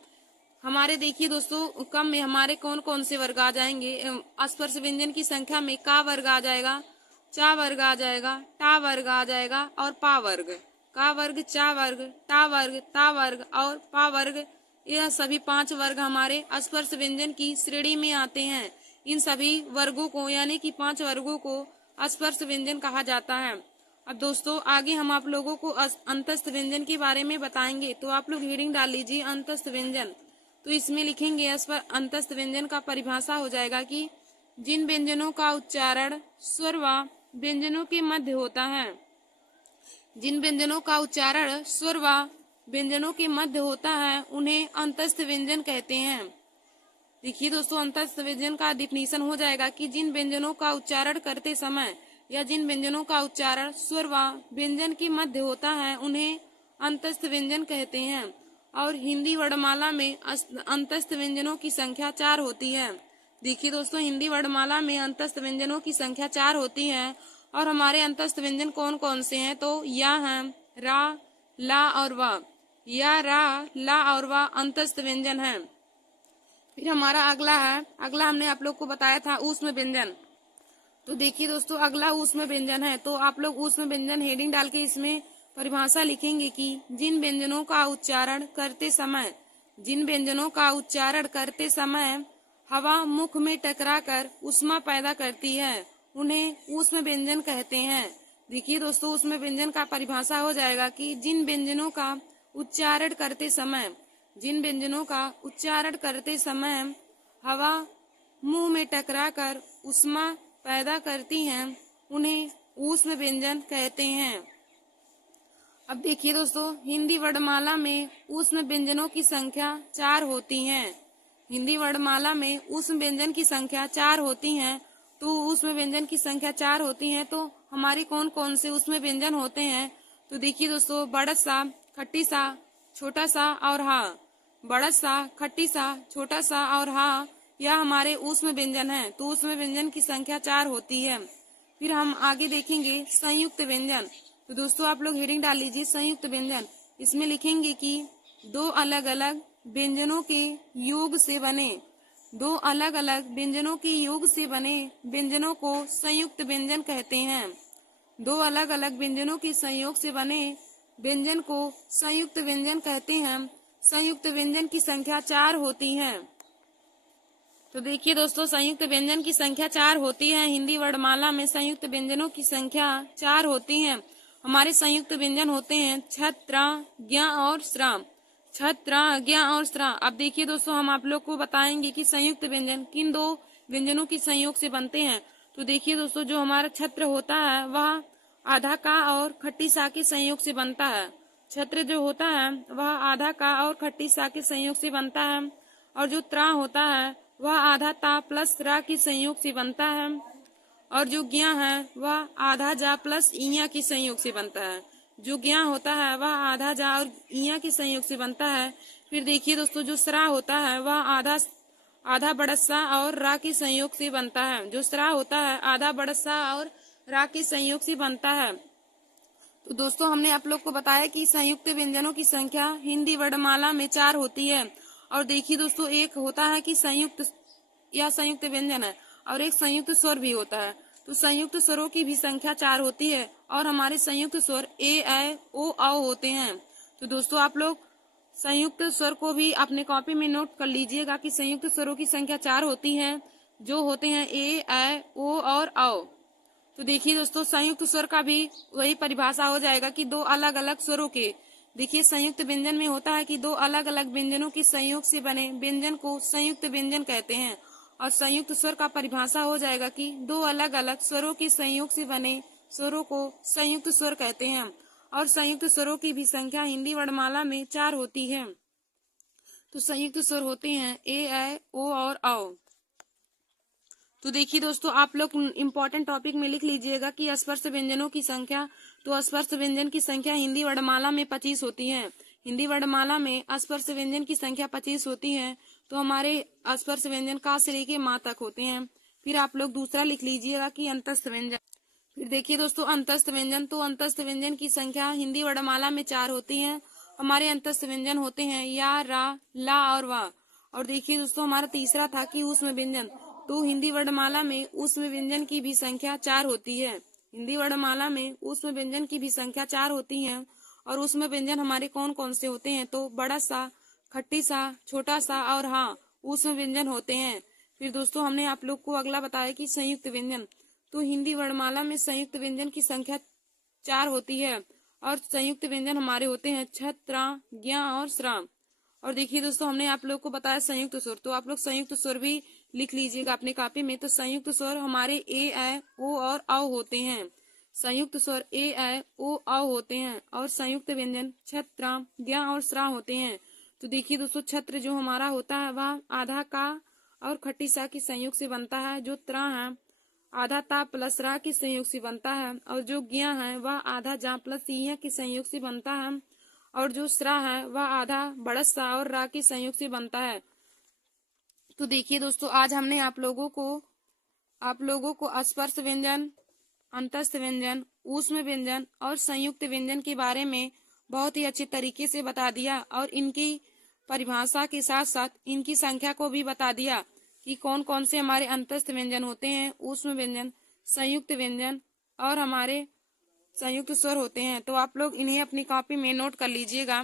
हमारे देखिए दोस्तों कम में हमारे कौन कौन से वर्ग आ जाएंगे। स्पर्श व्यंजन की संख्या में का वर्ग आ जाएगा, चा वर्ग आ जाएगा, टा वर्ग आ जाएगा और पा वर्ग। का वर्ग, चा वर्ग, टा वर्ग, ता वर्ग और पा वर्ग, यह सभी 5 वर्ग हमारे स्पर्श व्यंजन की श्रेणी में आते हैं। इन सभी वर्गों को यानी कि 5 वर्गों को स्पर्श व्यंजन कहा जाता है। अब दोस्तों आगे हम आप लोगों को अंतस्थ व्यंजन के बारे में बताएंगे। तो आप लोग हेडिंग डाल लीजिए अंतस्थ व्यंजन। तो इसमें लिखेंगे अंतस्थ व्यंजन का परिभाषा हो जाएगा कि जिन व्यंजनों का उच्चारण स्वर व व्यंजनों के मध्य होता है, जिन व्यंजनों का उच्चारण स्वर व व्यंजनों के मध्य होता है उन्हें अंतस्थ व्यंजन कहते हैं। देखिए दोस्तों अंतस्थ व्यंजन का डिफिनीशन हो जाएगा कि जिन व्यंजनों का उच्चारण करते समय या जिन व्यंजनों का उच्चारण स्वर व व्यंजन के मध्य होता है उन्हें अंतस्थ व्यंजन कहते हैं। और हिंदी वर्णमाला में अंतस्थ व्यंजनों की संख्या 4 होती है। देखिए दोस्तों हिंदी वर्णमाला में अंतस्थ व्यंजनों की संख्या 4 होती है और हमारे अंतस्थ व्यंजन कौन कौन से हैं तो या हैं रा, ला और वा। या, रा, ला और वा अंतस्थ व्यंजन है। फिर हमारा अगला हमने आप लोग को बताया था ऊष्म व्यंजन। तो देखिए दोस्तों अगला ऊष्म व्यंजन है। तो आप लोग ऊष्म व्यंजन हेडिंग डाल के इसमें परिभाषा लिखेंगे कि जिन व्यंजनों का उच्चारण करते समय हवा मुख में टकराकर ऊष्मा पैदा करती है उन्हें ऊष्म व्यंजन कहते हैं। देखिए दोस्तों ऊष्म व्यंजन का परिभाषा हो जाएगा कि जिन व्यंजनों का उच्चारण करते समय हवा मुंह में टकराकर ऊष्मा पैदा करती हैं उन्हें ऊष्म व्यंजन कहते हैं। अब देखिए दोस्तों हिंदी वर्णमाला में ऊष्म व्यंजनों की संख्या 4 होती है। हिंदी वर्णमाला में ऊष्म व्यंजन की संख्या 4 होती है। तो ऊष्म व्यंजन की संख्या 4 होती है तो हमारे कौन कौन से ऊष्म व्यंजन होते हैं तो देखिए दोस्तों बड़त सा, खट्टी सा, छोटा सा और हा। बड़त सा, खट्टी सा, छोटा सा और हा यह हमारे ऊष्म व्यंजन है। तो ऊष्म व्यंजन की संख्या 4 होती है। फिर हम आगे देखेंगे संयुक्त व्यंजन। तो दोस्तों आप लोग हेडिंग डाल लीजिए संयुक्त व्यंजन। इसमें लिखेंगे कि 2 अलग अलग व्यंजनों के योग से बने व्यंजनों को संयुक्त व्यंजन कहते हैं। 2 अलग अलग व्यंजनों के संयोग से बने व्यंजन को संयुक्त व्यंजन कहते हैं। संयुक्त व्यंजन की संख्या 4 होती है। तो देखिए दोस्तों संयुक्त व्यंजन की संख्या 4 होती है। हिंदी वर्णमाला में संयुक्त व्यंजनों की संख्या 4 होती है। हमारे संयुक्त व्यंजन होते हैं छत्र, ज्ञ और श्राम। छत्र, ज्ञ और श्राम। अब देखिए दोस्तों हम आप लोग को बताएंगे कि संयुक्त व्यंजन किन 2 व्यंजनों के संयोग से बनते हैं। तो देखिए दोस्तों जो हमारा छत्र होता है वह आधा का और खट्टी सा के संयोग से बनता है। छत्र जो होता है वह आधा का और खट्टी सा के संयोग से बनता है। और जो त्रा होता है वह आधा ता प्लस रा के संयोग से बनता है। और जो ज्ञ है वह आधा जा प्लस इया के संयोग से बनता है। जो ज्ञ होता है वह आधा जा और इया के संयोग से बनता है। फिर देखिए दोस्तों जो सरा होता है वह आधा बड़स्सा और रा के संयोग से बनता है। जो स्रा होता है आधा बड़स्सा और रा के संयोग से बनता है। तो दोस्तों हमने आप लोग को बताया कि संयुक्त व्यंजनों की संख्या हिंदी वर्णमाला में 4 होती है। और देखिए दोस्तों, एक होता है कि संयुक्त या संयुक्त व्यंजन है और एक संयुक्त स्वर भी होता है। तो संयुक्त स्वरों की भी संख्या 4 होती है और हमारे संयुक्त स्वर ए, ऐ, ओ, औ होते हैं। तो दोस्तों आप लोग संयुक्त स्वर को भी अपने कॉपी में नोट कर लीजिएगा कि संयुक्त स्वरों की संख्या 4 होती है, जो होते हैं ए, ऐ, ओ और औ। तो देखिए दोस्तों, संयुक्त स्वर का भी वही परिभाषा हो जाएगा कि दो अलग अलग स्वरों के। देखिए संयुक्त व्यंजन में होता है कि दो अलग अलग व्यंजनों के संयोग से बने व्यंजन को संयुक्त व्यंजन कहते हैं। और संयुक्त स्वर का परिभाषा हो जाएगा कि दो अलग अलग स्वरों के संयोग से बने स्वरों को संयुक्त स्वर कहते हैं। और संयुक्त स्वरों की भी संख्या हिंदी वर्णमाला में 4 होती है। तो संयुक्त स्वर होते हैं ए, ऐ, ओ और औ। तो देखिए दोस्तों, आप लोग इम्पोर्टेंट टॉपिक में लिख लीजिएगा कि स्पर्श व्यंजनों की संख्या। तो स्पर्श व्यंजन की संख्या हिंदी वर्णमाला में 25 होती है। हिंदी वर्णमाला में स्पर्श व्यंजन की संख्या 25 होती है। तो हमारे स्पर्श व्यंजन का से लेके माँ तक होते हैं। फिर आप लोग दूसरा लिख लीजिएगा कि अंतस्थ व्यंजन। फिर देखिए दोस्तों, अंतस्थ व्यंजन। तो अंतस्थ व्यंजन की संख्या हिंदी वर्णमाला में 4 होती है। हमारे अंतस्थ व्यंजन होते हैं या, रा, ला और वा। और देखिए दोस्तों, हमारा तीसरा था कि ऊष्म व्यंजन। तो हिंदी वर्णमाला में ऊष्म व्यंजन की भी संख्या 4 होती है। हिंदी वर्णमाला में ऊष्म व्यंजन की भी संख्या 4 होती है। और ऊष्म व्यंजन हमारे कौन कौन से होते हैं? तो बड़ा सा, खट्टी सा, छोटा सा और हाँ ऊष्म व्यंजन होते हैं। फिर दोस्तों हमने आप लोग को अगला बताया कि संयुक्त व्यंजन। तो हिंदी वर्णमाला में संयुक्त व्यंजन की संख्या 4 होती है। और संयुक्त व्यंजन हमारे होते हैं छ, त्रा, ज्ञ और स्रा। और देखिए दोस्तों, हमने आप लोग को बताया संयुक्त स्वर। तो आप लोग संयुक्त स्वर भी लिख लीजिएगा अपने कॉपी में। तो संयुक्त स्वर हमारे ए, ऐ, ओ और औ होते हैं। संयुक्त स्वर ए, ऐ, ओ, औ होते हैं। और संयुक्त व्यंजन छ, त्रा, ज्ञ और स्रा होते हैं। तो देखिए दोस्तों, छत्र जो हमारा होता है वह आधा का और खट्टी सा के संयोग से बनता है। जो त्रा है आधा ता प्लस रा के संयोग से बनता है। और जो ज्ञ है वह आधा जा प्लस ई के संयोग से बनता है। और जो स्रा है वह आधा बड़स सा और रा के संयोग से बनता है। तो देखिए दोस्तों, आज हमने आप लोगों को स्पर्श व्यंजन, अंतस्थ व्यंजन, ऊष्म व्यंजन और संयुक्त व्यंजन के बारे में बहुत ही अच्छे तरीके से बता दिया। और इनकी परिभाषा के साथ साथ इनकी संख्या को भी बता दिया कि कौन कौन से हमारे अंतस्थ व्यंजन होते हैं, ऊष्म व्यंजन, संयुक्त व्यंजन और हमारे संयुक्त स्वर होते हैं। तो आप लोग इन्हें अपनी कॉपी में नोट कर लीजिएगा।